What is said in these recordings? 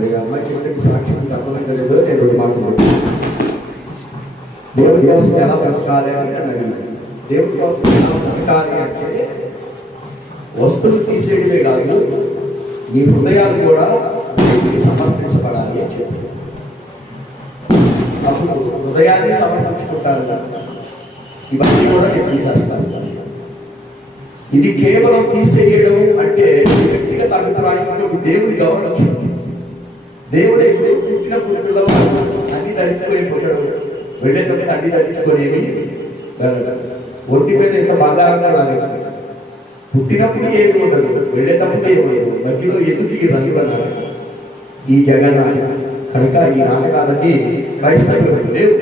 మరి అమ్మాయి చెప్పినట్టు సాక్ష్యం అర్థమైందో లేదో నేను రెండు మాటలు దేవుడి కోసం ఎలా బ్రతకాలి అని నేను అడిగాను. దేవుడి కోసం ఎలా బ్రతకాలి అంటే వస్తువులు తీసేయడమే కాదు, మీ హృదయాలు కూడా దేవుడికి సమర్పించబడాలి అని చెప్పారు. అప్పుడు హృదయాన్ని సమర్పించుకుంటారు. ఇవన్నీ కూడా నేను తీసేస్తాను. ఇది కేవలం తీసేయడం అంటే వ్యక్తిగత అభిప్రాయంలో దేవుడి గౌరవించడం. దేవుడు ఎప్పుడు పుట్టినప్పుడు పిల్లవాడు అన్ని ధరించుకొని పుట్టాడు, వెళ్ళేటప్పుడు అన్ని ధరించుకొనేవి ఒంటి మీద ఎంత బంగారంగా లాగేసుకుంటాడు. పుట్టినప్పుడు ఏమి ఉండదు, వెళ్ళేటప్పుడు ఏమి ఉండదు, మధ్యలో ఎందుకు ఈ రంగుల ఈ జగన్నాటకం కనుక ఈ నాటకాలన్నీ క్రైస్తవులు లేవు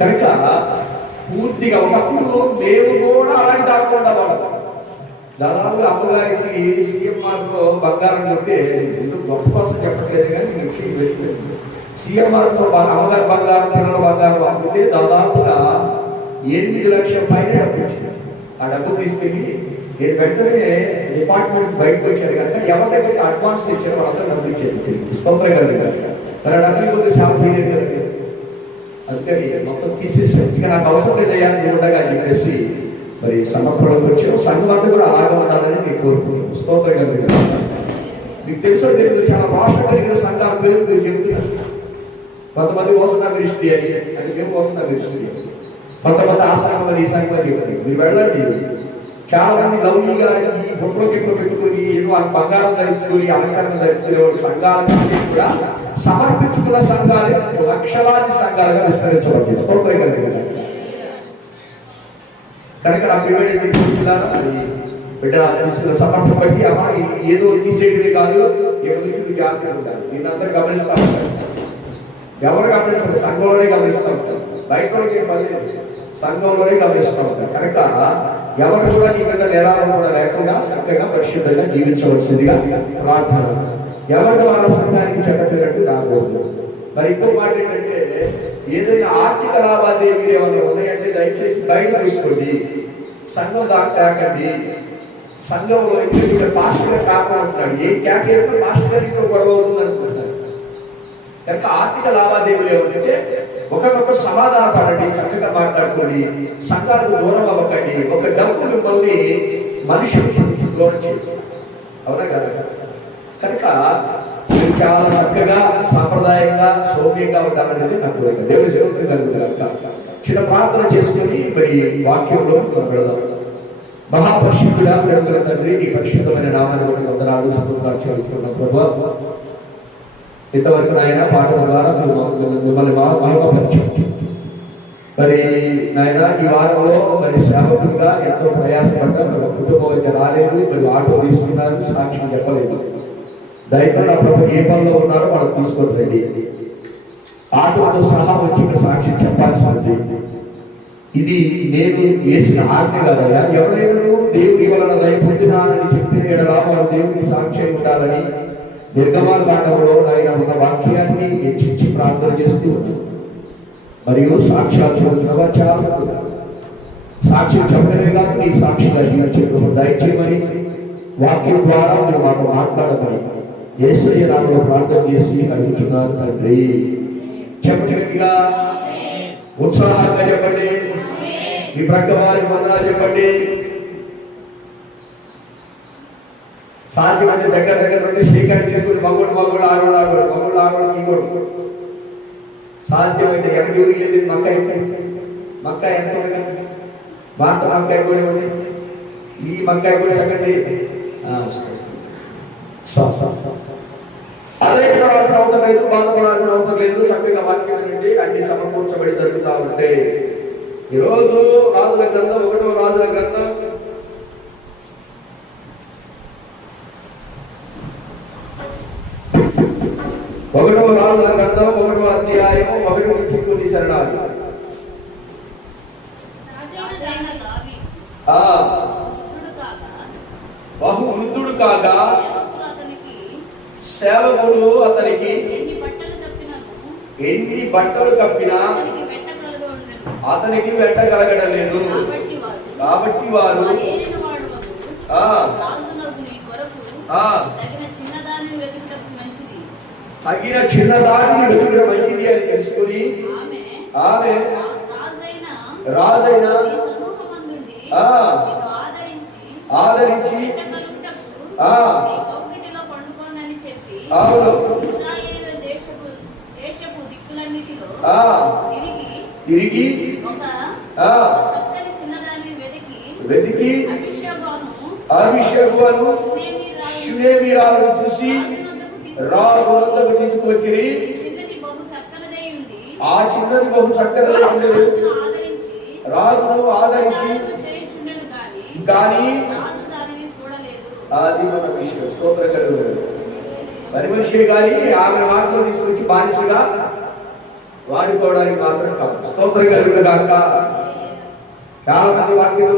కనుక పూర్తిగా ఒకప్పుడు మేము కూడా అలాంటి దాక్కుండా వాళ్ళు దాదాపుగా అమ్మగారికి సీఎంఆర్లో బంగారం కొట్టే ఎందుకు గొప్ప కోసం చెప్పట్లేదు కానీ విషయం వెళ్ళిపోయింది. సీఎంఆర్లో అమ్మగారి బంగారం పిల్లల బంగారం అమ్మితే దాదాపుగా 8 లక్షల పైన డబ్బు ఇచ్చింది. ఆ డబ్బు తీసుకెళ్ళి నేను వెంటనే డిపార్ట్మెంట్ బయటకు వచ్చారు కనుక ఎవరి దగ్గరికి అడ్వాన్స్ తెచ్చారో వాళ్ళందరూ డబ్బులు ఇచ్చేసి స్తోత్రం కలిగారు. మరి ఆ డబ్బులు కొద్ది సేవ చేయలేదు కదండి, అందుకని మొత్తం తీసేసారు. ఇక నాకు అవసరం లేదయ్యా నేను ఉండగా అని చెప్పేసి మరి సమర్పణలోకి వచ్చాను. సంఘం అంతా కూడా అలాగే ఉండాలని నేను కోరుకుంటున్నాను. స్తోత్రం కలిగారు. మీకు తెలుసో తెలియదు, చాలా భాష కలిగిన సంఘాల పేరు మీరు చెబుతున్నారు. కొంతమంది వసంత దృష్టి అని అంటే మేము వసంత దృష్టి, కొంతమంది ఆ సంఘం అని ఈ సంఘం అని చెప్తారు. మీరు వెళ్ళండి, చాలా మంది లౌలీగా ఈ బొట్లో గిట్లో పెట్టుకుని ఏదో బంగారం ధరించుకుని అలంకరణ ధరించుకునే సంఘాలన్నీ కూడా సమర్పించుకున్న సంఘాలే లక్షలాది సంఘాలుగా విస్తరించవచ్చు. స్తోత్రం కలిగిన కనుక నా పిల్లలు బిడ్డ తీసుకున్న సమర్థం బట్టి అమ్మా ఏదో తీసేటిది కాదు, ఎవరికి జాగ్రత్తగా ఉండాలి. వీళ్ళందరూ గమనిస్తూ ఉంటారు. ఎవరు గమనిస్తారు? సంఘంలోనే గమనిస్తూ ఉంటారు. బయట వాళ్ళకి ఏం పని లేదు, సంఘంలోనే గమనిస్తూ ఉంటారు. కనుక ఎవరు కూడా నీ మీద నేరాలు కూడా లేకుండా చక్కగా పరిశుద్ధంగా జీవించవలసిందిగా ప్రార్థన. ఎవరి ద్వారా సంఘానికి చెడ్డపేరట్టు రాకూడదు. మరి ఇంకో మాట ఏంటంటే, ఏదైనా ఆర్థిక లావాదేవీలు ఏమైనా ఉన్నాయంటే దయచేసి బయట తీసుకోండి, సంఘం దాకండి. సంఘంలో ఎందుకంటే పాస్టర్ గారు కాపాడుతున్నాడు, ఏ క్యాకేసిన పాస్టర్ గారికి గొడవ అవుతుంది అనుకుంటున్నారు. కనుక ఆర్థిక లావాదేవీలు ఏమంటే ఒకరినొకరు సమాధానపడండి, చక్కగా మాట్లాడుకోండి, సంఘాలకు దూరం అవ్వకండి. ఒక డబ్బు మిమ్మల్ని మనుషుల నుంచి దూరం చేయండి, అవునా కదా? కనుక మీరు చాలా చక్కగా సాంప్రదాయంగా సౌమ్యంగా ఉండాలనేది నాకు దేవుని సేవకులు కలుగుతారు. చిన్న ప్రార్థన చేసుకుని మరి వాక్యంలో మనం పెడదాం. మహాపరిశుద్ధుడా ప్రేమగల తండ్రి, నీ పరిశుద్ధమైన నామాన్ని బట్టి వందనాలు స్తోత్రాలు చెల్లిస్తున్నాం ప్రభువా. ఇంతవరకు నాయన పాటల ద్వారా మిమ్మల్ని మహిమపరిచాం. మరి నాయన ఈ వారంలో మరి సేవకులుగా ఎంతో ప్రయాసపడ్డా మరి కుటుంబం అయితే రాలేదు, మరి ఆటో తీసుకున్నారు, సాక్ష్యం చెప్పలేదు. దయతో నా ప్రభు ఏ పనిలో ఉన్నారో వాళ్ళు తీసుకొని రండి. ఆటోతో సహా వచ్చిన సాక్ష్యం చెప్పాల్సి ఉంది. ఇది నేను వేసిన ఆజ్ఞ కదయ్యా. ఎవరైనా దేవుడి వలన దయ పొందినానని చెప్పిన ఎడలా వారు దేవుని సాక్ష్యం ఉండాలని నిర్గమాకాండంలో ఆయన ఒక వాక్యాన్ని హెచ్చించి ప్రార్థన చేస్తూ ఉన్నాను. మరియు సాక్ష్యాలు చెబుతున్నవా చాలా సాక్ష్యం చెప్పడమే కాదు, నీ సాక్షిగా జీవించడం దయచేయమని వాక్యం ద్వారా మీరు మాకు మాట్లాడమని యేసయ్య నామములో ప్రార్థన చేసి అడుగుతున్నాను తండ్రి. చెప్పండి గట్టిగా, ఉత్సాహంగా చెప్పండి. మీ ప్రక్క వారి వందనాలు చెప్పండి. సాధ్యమైతే దగ్గర నుండి శ్రీకాంత్ తీసుకుని మగుడు ఆరోడు ఇంకోడు సాధ్యమైతే ఎక్కడికి ఊరిలేదు. మక్కాయ ఎంత మాత మక్కాయ కూడా ఇవ్వండి. ఈ మక్కాయ కూడా సగండి. అదే అవసరం లేదు, బాధపడాల్సిన అవసరం లేదు. చక్కగా వాక్యం నుండి అన్ని సమకూర్చబడి జరుగుతూ ఉంటే ఈరోజు రాజుల గ్రంథం 1వ రాజుల గ్రంథం 1వ రాజుల గ్రంథం 1వ అధ్యాయం 1 నుంచి 9 శరణాలు. బహు వృద్ధుడు కాగా సేవకుడు అతనికి ఎన్ని బట్టలు కప్పినా అతనికి వెంట కలగడలేదు. కాబట్టి వారు తగిన చిన్న దారిని వెతుకడం మంచిది అని తెలుసుకుని ఆమె రాజైన ఆదరించి అవును తిరిగి వెతికి అభిషేకును షునేమిరాలను చూసి రాజు వద్దకు తీసుకువచ్చి ఆ చిన్నది బహు చక్కనదై ఉండేది. రాజును ఆదరించి కానీ అది మన విషయం. స్తోత్రం కలుగును. మరి మనిషి కానీ ఆమెను మాత్రం తీసుకొచ్చి బానిసగా వాడుకోవడానికి మాత్రం కాదు. స్తోత్రం కలుగును గాక. చాలా మంది వాక్యం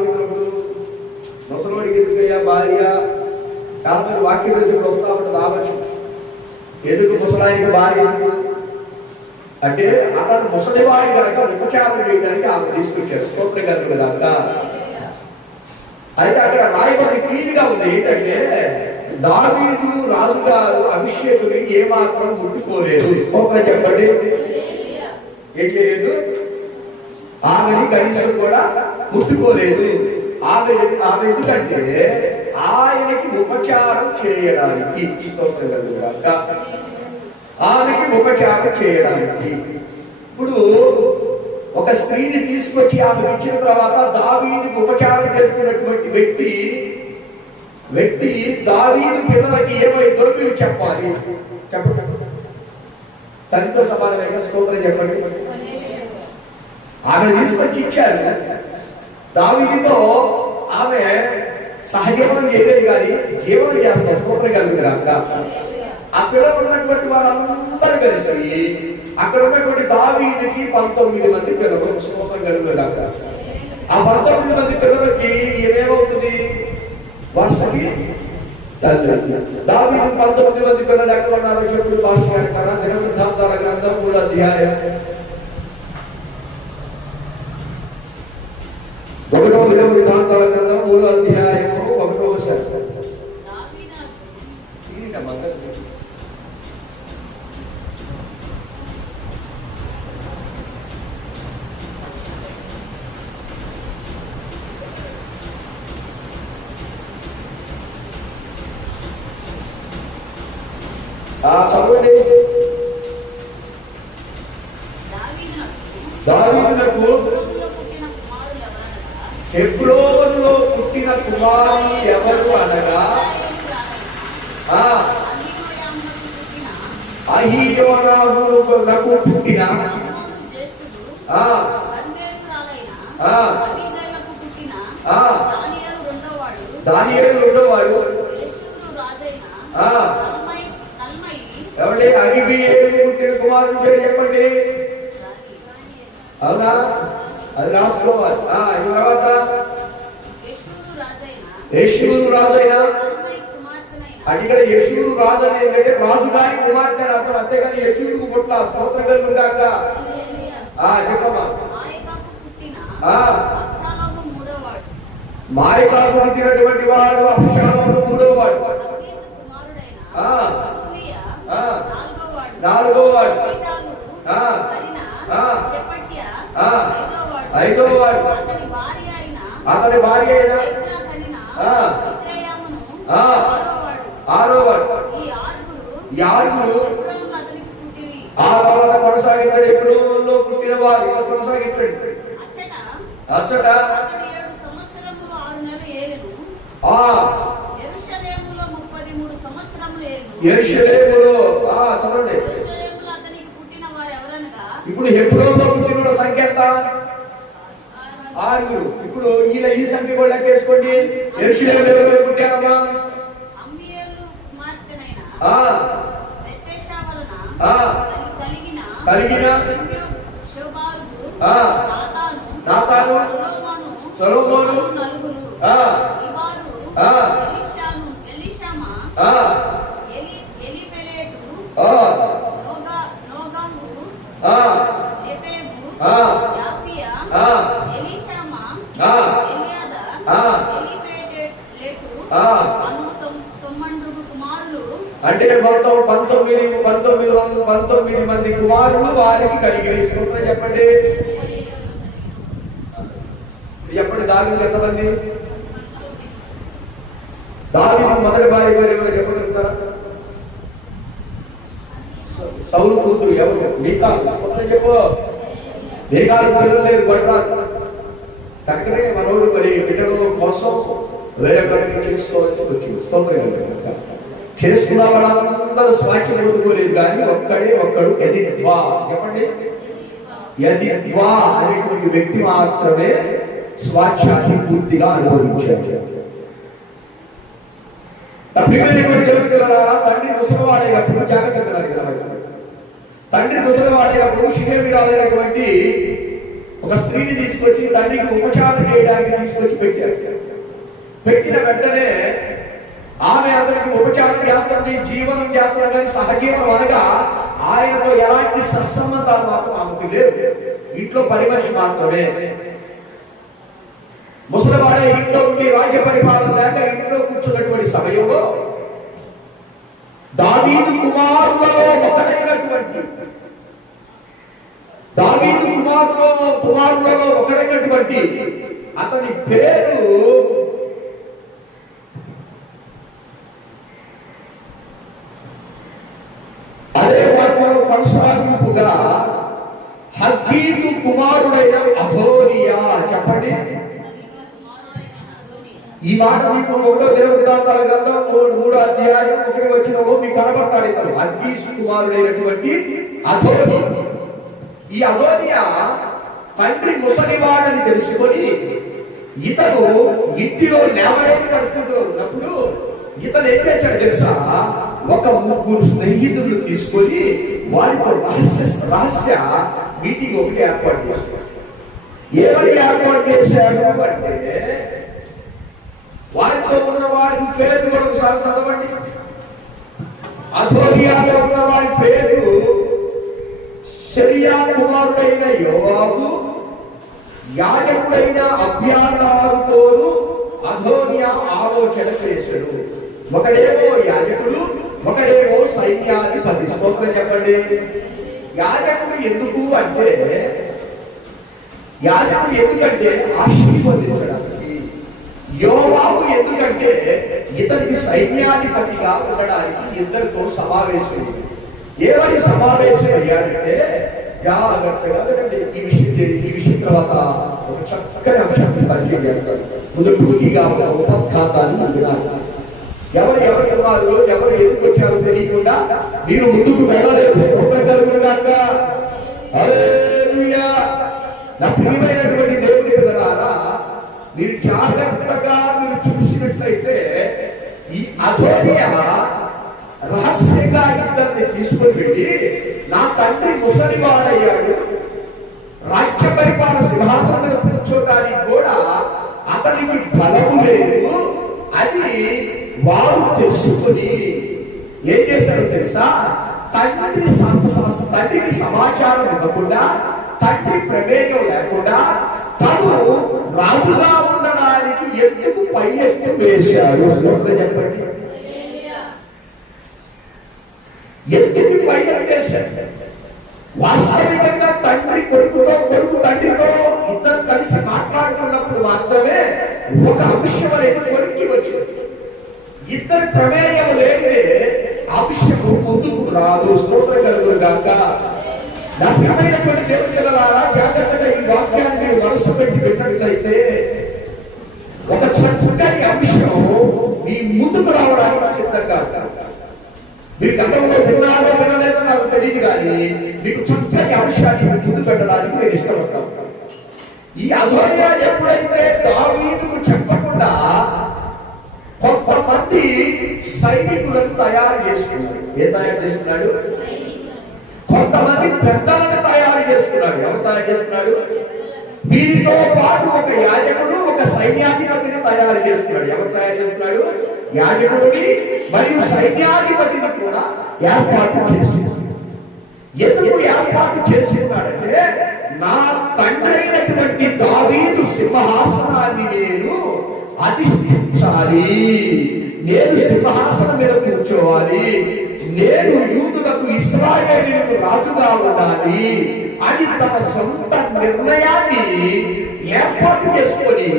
ముసలోడికి ఎందుకయ్యా భార్య, చాలా మంది వాక్యం ఎందుకు వస్తా ఉంటుంది ఆలోచన. ఎందుకు ముసలాయికి భార్య అంటే అతను ముసలివాడి కనుక ఉపచారం చేయడానికి ఆమె తీసుకొచ్చారు. స్తోత్రం కలుగును గాక. అయితే అక్కడ రాయబడి క్లీన్ గా ఉంది ఏంటంటే దావీదు రాజుగారు అభిషేకుని ఏమాత్రం ముట్టుకోలేదు. స్తోత్రం చెప్పండి. ఏం చేయలేదు? ఆమెని కనీసం కూడా ముట్టుకోలేదు. ఆమె ఎందుకంటే ఆయనకి ఉపచారం చేయడానికి. స్తోత్రం కలుగును గాక. ఆమెకి ఉపచారం చేయడానికి. ఇప్పుడు ఒక స్త్రీని తీసుకొచ్చి ఆమెకు ఇచ్చిన తర్వాత దావీదుకు ఉపచారం చేస్తున్నటువంటి వ్యక్తి దావీదు పిల్లలకి ఏమైందో మీరు చెప్పాలి. చెప్పండి. తనతో సమానమైన స్తోత్రం చెప్పండి. ఆమె తీసుకొచ్చి ఇచ్చారు. దావీదుతో ఆమె సహజీవనం చేయలేదు కానీ జీవనం చేస్తారు. స్తోత్రం కలుగును గాక. ఆ పిల్లలు ఉన్నటువంటి వాళ్ళందరూ కలిసి అక్కడ ఉన్నటువంటి దావీదుకి 19 మంది పిల్లలు. స్తోత్రం కలుగును గాక. ఆ 19 మంది పిల్లలకి ఏమేమవుతుంది? వర్షకి తల్లి. దావీదు 19 మంది పిల్లలు ఎక్కడ ఉన్నారో చెప్పుడు భాష అంటారా? దినవృత్తాంతాల గ్రంథం 3వ అధ్యాయం 1వ దినవృత్తాంతాల గ్రంథం 3వ అధ్యాయం 1వ వచనం. చదవండి. దావీదునకు హెబ్రోనులో పుట్టిన కుమారులు ఎవరు అనగా అహీయోనామునకు పుట్టిన దానియేలు రెండోవాడు. ఎవరి అబీయేలు పుట్టిన కుమారుడు పేరు చెప్పండి. అవునా? అది రాసుకోవాలి. తర్వాత యెషూరు రాజైన అంటే ఇక్కడ యెషూరు రాజు అనేది ఏంటంటే రాజుగారి కుమార్తె అని అర్థం. అంతేగాని యెషూరుకు పుట్ల. స్తోత్రం కలుగును గాక. చెప్పమ్మా. మాయకాకు పుట్టినటువంటి వాడు అబ్షాలోము మూడవ వాడు. నాలుగవ వాడు. ఐదవ వాడు. అతని భార్య అయిన ఆరో వాడు. ఈ ఆరుగురు ఆ తర్వాత కొనసాగిస్తాడు. ఎప్పుడో పుట్టిన వారు కొనసాగిస్తాడు. అచ్చట యెరూషలేములో చదవండి. ఇప్పుడు హెబ్రోనులో పుట్టిన సంఖ్య ఎంత? 6. ఇప్పుడు ఈ సంఖ్య కూడా లెక్కేసుకోండి. యెరూషలేములో ఎవరు పుట్టారమ్మా? కలిగిన నాతాను సొలొమోను అంటే మొత్తం 19వ 19 మంది కుమారులు వారికి కలిగిరి. స్తోత్రం చెప్పండి. చెప్పండి, దావీదు ఎంతమంది? దావీదు మొదటి భార్య పేరు ఎవరు చెప్పగలుగుతారా? సౌలు కూతురు ఎవరు? మీకాలు. స్తోత్రం చెప్పు. మీకాలు పిల్లలు లేదు, గొడ్రాలు. కనుకనే మనోడు మరి బిడ్డల కోసం వేరొకరిని చేసుకోవాల్సి వచ్చింది. స్తోత్రం చేసుకున్న వాళ్ళందరూ స్వాచ్ఛం పొందుకోలేదు, కానీ ఒక్కడు యదిద్వా. చెప్పండి, యదిద్వా అనేటువంటి వ్యక్తి మాత్రమే స్వాచ్ఛాన్ని పూర్తిగా అనుభవించాడు. తండ్రి ముసలివాడైనప్పుడు జాగ్రత్తగా, తండ్రి ముసలివాడైనప్పుడు షినేమిరాలైనటువంటి ఒక స్త్రీని తీసుకొచ్చి తండ్రికి ఉపచారం చేయడానికి తీసుకొచ్చి పెట్టారు. పెట్టిన వెంటనే ఆమె అతనికి ఉపచారం చేస్తుంది, జీవనం చేస్తుంది, కానీ సహజీవనం అనగా ఆయనతో ఎలాంటి సత్సంబంధాలు మాత్రం ఆమెకు లేవు. ఇంట్లో పని మనిషి మాత్రమే. ముసలివాడే ఇంట్లో ఉండి రాజ్య పరిపాలన లేక ఇంట్లో కూర్చున్నటువంటి సమయంలో దావీదు కుమారులలో ఒకడైనటువంటి అతని పేరు అదే వాటిలో కొనసాగింపుగా హగ్గీతు కుమారుడైన అదోనియా. చెప్పండి, ఈ మాట మీకు 1వ దినవృత్తాంతాల గ్రంథం 3వ అధ్యాయం 1వ వచనంలో మీకు కనబడతాడు. ఇతను హగ్గీతు కుమారుడైనటువంటి అదోనియా. ఈ అదోనియా తండ్రి ముసలివాడని తెలుసుకొని ఇతను ఇంటిలో లేవలేని పరిస్థితిలో ఉన్నప్పుడు ఇతను ఏం చేశాడు తెలుసా? ఒక 3 స్నేహితులను తీసుకొని వారితో రహస్య మీటింగ్ ఒకటి ఏర్పాటు చేశాడు. ఏమని ఏర్పాటు చేశాడు అంటే, వారితో ఉన్న వారి పేరు ఒకసారి చదవండి. అదోనియాలో ఉన్న వారి పేరు సెరియా కుమారుడైన యోవాబు, యాజకుడైన అబ్యాతారుతోను అదోనియా ఆలోచన చేశాడు. ఒకడేమో యాజకుడు, ఒకడేమో సైన్యాధిపతి. స్తోత్రం చెప్పండి. యాజకుడు ఎందుకంటే ఆశీర్వదించడానికి, యోవాబు ఎందుకంటే ఇతనికి సైన్యాధిపతిగా ఉండడానికి ఇద్దరితో సమావేశం. ఏమని సమావేశం అయ్యాడంటే, జాగ్రత్తగా వినండి. ఈ విషయం తర్వాత ఒక చక్కని అంశాన్ని పరిచయం చేస్తారు. మొదటిగా ఒక ఉపఘాతాన్ని వినాలి. ఎవరు ఉన్నారు, ఎవరు ఎందుకు వచ్చారో తెలియకుండా మీరు ముందుకు వెళ్ళలేదు. నా ప్రియమైనటువంటి దేవుని పిల్లలారా, మీరు జాగ్రత్తగా మీరు చూసినట్లయితే ఈ అదోనియా రహస్యంగా ఇద్దరిని తీసుకొని వెళ్ళి, నా తండ్రి ముసలివాడయ్యాడు, రాజ్య పరిపాలన సింహాసనం కూర్చోడానికి కూడా అతనికి బలము లేదు, అది వారు తెలుసుకొని ఏం చేశారో తెలుసా? తండ్రికి సమాచారం ఇవ్వకుండా, తండ్రి ప్రమేయం లేకుండా తను రాజుగా ఉండడానికి ఎందుకు పై ఎత్తు వేశాడు? చెప్పండి, ఎందుకు పై ఎత్తేశాడు? వాస్తవికంగా తండ్రి కొడుకుతో, కొడుకు తండ్రితో ఇద్దరు కలిసి మాట్లాడుకున్నప్పుడు మాత్రమే ఒక అంశం అనేది కొడుక్కి వచ్చింది. ఇద్దరు ప్రమేయం లేనిదే అంశము ముందుకు రాదు. స్తోత్రం కలుగును గాక. నా ప్రియమైనటువంటి దేవుని పిల్లలారా, జాగ్రత్తగా ఈ వాక్యాన్ని మీరు మనసు పెట్టి పెట్టినట్లయితే ఒక చక్కని అంశం మీ ముందుకు రావడానికి సిద్ధంగా ఉంటారు. మీరు గతంలో విన్నారో వినలేదో నాకు తెలియదు, కానీ మీకు చక్కని అంశాన్ని ముందు పెట్టడానికి నేను ఇష్టపడతాను. ఈ అదోనియా ఎప్పుడైతే దావీదుకు చెప్పకుండా కొంతమంది సైనికులను తయారు చేసుకున్నాడు. ఏం తయారు చేసుకున్నాడు? కొంతమంది పెద్దలను తయారు చేసుకున్నాడు. ఎవరు తయారు చేసుకున్నాడు? వీరితో పాటు ఒక యాజకుడు, ఒక సైన్యాధిపతిని తయారు చేసుకున్నాడు. ఎవరు తయారు చేసుకున్నాడు? యాజకుడిని మరియు సైన్యాధిపతిని కూడా ఏర్పాటు చేస్తున్నాడు. ఎందుకు ఏర్పాటు చేసుకున్నాడంటే, నా తండ్రి అయినటువంటి దావీదు సింహాసనాన్ని నేను అధిష్ఠించాలి, నేను సింహాసనం మీద కూర్చోవాలి, నేను యూదులకు ఇశ్రాయేలు నీకు రాజుగా ఉండాలి అని తన సొంత నిర్ణయాన్ని ఏర్పాటు చేసుకొని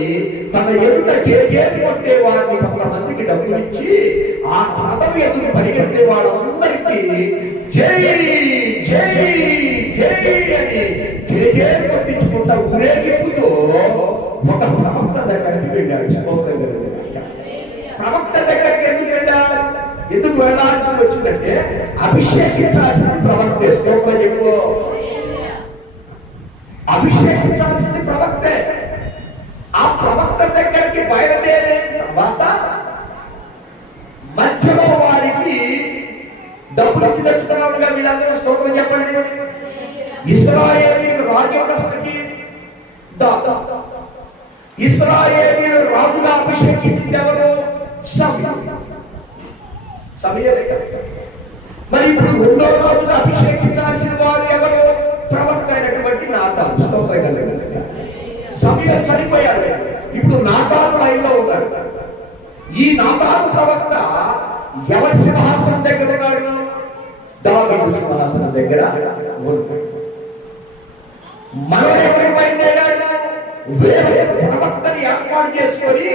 తన ఎదుట కేకేది కొట్టే వారిని కొంతమందికి డబ్బులు ఇచ్చి ఆ పదవి ఎదురు పరిగెత్తే వాళ్ళందరికీ జై జై జై అని కేకేది కొట్టించుకుంటా ఊరేగింపుతో ఒక ప్రవక్త దగ్గరికి వెళ్ళాడు. స్తోత్రం కలుగును గాక. ప్రవక్త దగ్గరికి ఎందుకు వెళ్ళాడు? ఎందుకు వెళ్ళాల్సి వచ్చిందంటే అభిషేకించాల్సింది ప్రవక్తే. స్తోత్రం చెప్పు. అభిషేకించాల్సింది ప్రవక్తే. ఆ ప్రవక్త దగ్గరికి బయలుదేరిన తర్వాత మధ్యలో వారికి డబ్బులు ఇచ్చి తెచ్చుకున్నాడుగా వీళ్ళందరూ. స్తోత్రం చెప్పండి. ఇశ్రాయేలీయులకు రాజు అసలుకి ఇశ్రాయేలీయులు రాజుగా అభిషేకించింది ఎవరు? సమయలే. మరి ఇప్పుడు రెండో రాజుగా అభిషేకించాల్సిన వారు ఎవరు? ప్రవక్త అయినటువంటి నాతాను. స్తోత్రం కలుగును గాక. సమయలు చనిపోయాడు. ఇప్పుడు నాతాను లైన్లో ఉన్నాడు. ఈ నాతాను ప్రవక్త ఎవరి సింహాసనం దగ్గర ఉన్నాడు? దావీదు సింహాసనం దగ్గర ఉన్నాడు. మనం ఎవరి బయలుదేరాడు? వేరే ప్రవక్తని ఏర్పాటు చేసుకొని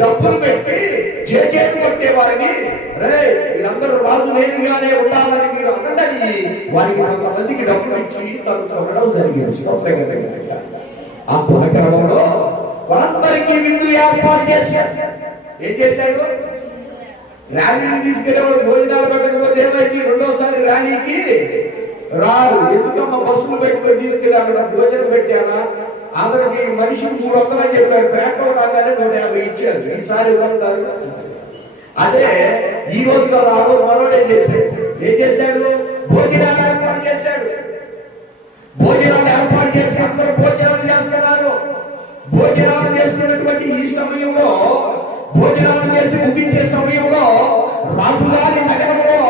డబ్బులు పెట్టి చేజేలు కొట్టే వారిని, రే మీరందరూ రాజు నేరుగానే ఉండాలని మీరు అనండి వారికి కొంతమందికి డబ్బులు ఇచ్చి తను కొనడం జరిగింది. స్తోత్రం కలుగును గాక. ఆ కొనక్రమంలో వాళ్ళందరికీ విందు ఏర్పాటు చేశాడు. ఏం చేశాడు? ర్యాలీని తీసుకెళ్ళేవాడు. భోజనాలు పెట్టకపోతే ఏమైంది? రెండోసారి ర్యాలీకి రారు. ఎందుకమ్మా బస్సులు పెట్టుకొని తీసుకెళ్ళి అక్కడ భోజనం పెట్టారా? అతనికి మనిషికి 300 అని చెప్పాడు. పేపర్ రాగానే 150 ఇచ్చారు. ఈసారి ఇవ్వరు. అదే ఈ రోజు కాదు, ఆ రోజు మనోడు ఏం చేశాడు? భోజనాలు ఏర్పాటు చేశాడు. భోజనాలు ఏర్పాటు చేసి అందరూ భోజనాలు చేస్తున్నారు. భోజనాలు చేస్తున్నటువంటి ఈ సమయంలో, భోజనాలు చేసి ముగించే సమయంలో రాజుగారి నగరంలో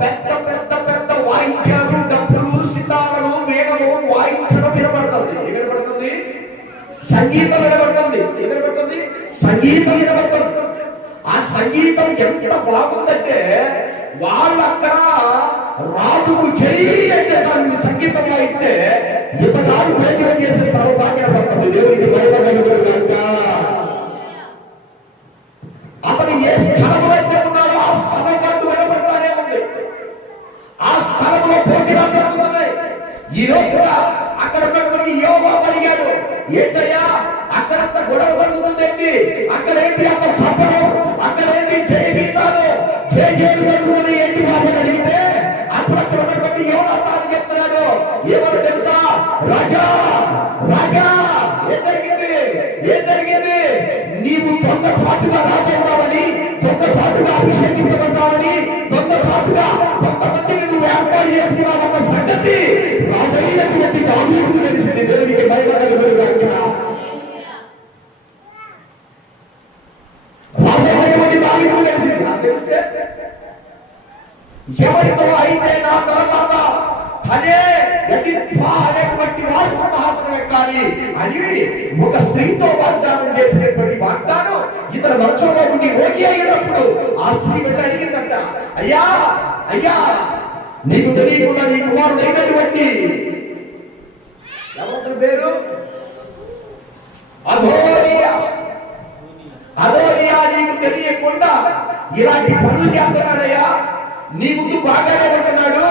పెద్ద పెద్ద పెద్ద వాయిద్యాలు, డప్పులు, సితారలు, మేఘము వాయించడం వినబడుతుంది. ఏం వినబడుతుంది? సంగీతం వినబడుతుంది. ఏం వినబడుతుంది? సంగీతం వినబడుతుంది. ఆ సంగీతం ఎంత బాగుందంటే వాళ్ళు అక్కడ రాజుకు జై అంటే సంగీతంలో అయితే ఇతరాలు భోజనం చేసేస్తారు. బాగా పడుతుంది. దేవునికి మహిమ కలుగును గాక. అతను ఏ స్థలంలో అయితే ఉన్నాడో ఆ స్థలం వరకు వినబడతానే ఉంది. ఆ స్థలంలో భోజనాలు జరుగుతున్నాయి. ఈ లోపల అక్కడ ఉన్నటువంటి యోగా అడిగాడు, ఏంటయ్యా అక్కడంతా గొడవ జరుగుతుందేంటి? అక్కడేంటి అక్కడ సఫలం, అక్కడేంటి జయ గీతాలు, జయ జయలు జరుగుతుంది ఏంటి వాళ్ళని అడిగితే అప్పుడు అక్కడ ఉన్నటువంటి యోగా చెప్తున్నాడు. ఏమో తెలుసా? రాజా రాజా ఏం జరిగింది? ఏం జరిగింది? నీవు దొంగ చాటుగా రాజవుతావని, దొంగ చాటుగా అభిషేకించబడ్డావని, దొంగ చాటుగా కొంతమందిని నువ్వు ఏర్పాటు చేసుకున్నావన్న సంగతి రాజైనటువంటి దావీదుకు తెలిసింది. దేవునికి మహిమ కలుగును గాక. రాజైనటువంటి దావీదుకు తెలిసింది. తెలిస్తే ఎవరితో అయితే నా తర్వాత తనే అనేటువంటి వారి సింహాసనం ఎక్కాలి అని ఒక స్త్రీతో వాగ్దానం చేసినటువంటి వాగ్దానం ఇతర మంచంలో ఉండి రోగి అయినప్పుడు ఆ స్త్రీ వెళ్ళి అడిగిందంట, అయ్యా అయ్యా నీకు తెలియకుండా నీ కుమారుడు అయినటువంటి ఎవరి పేరు? అదోనియా. అదోనియా నీకు తెలియకుండా ఇలాంటి పనులు చేస్తున్నాడయ్యా. నీ ముందు బాగానే ఉంటున్నాడు,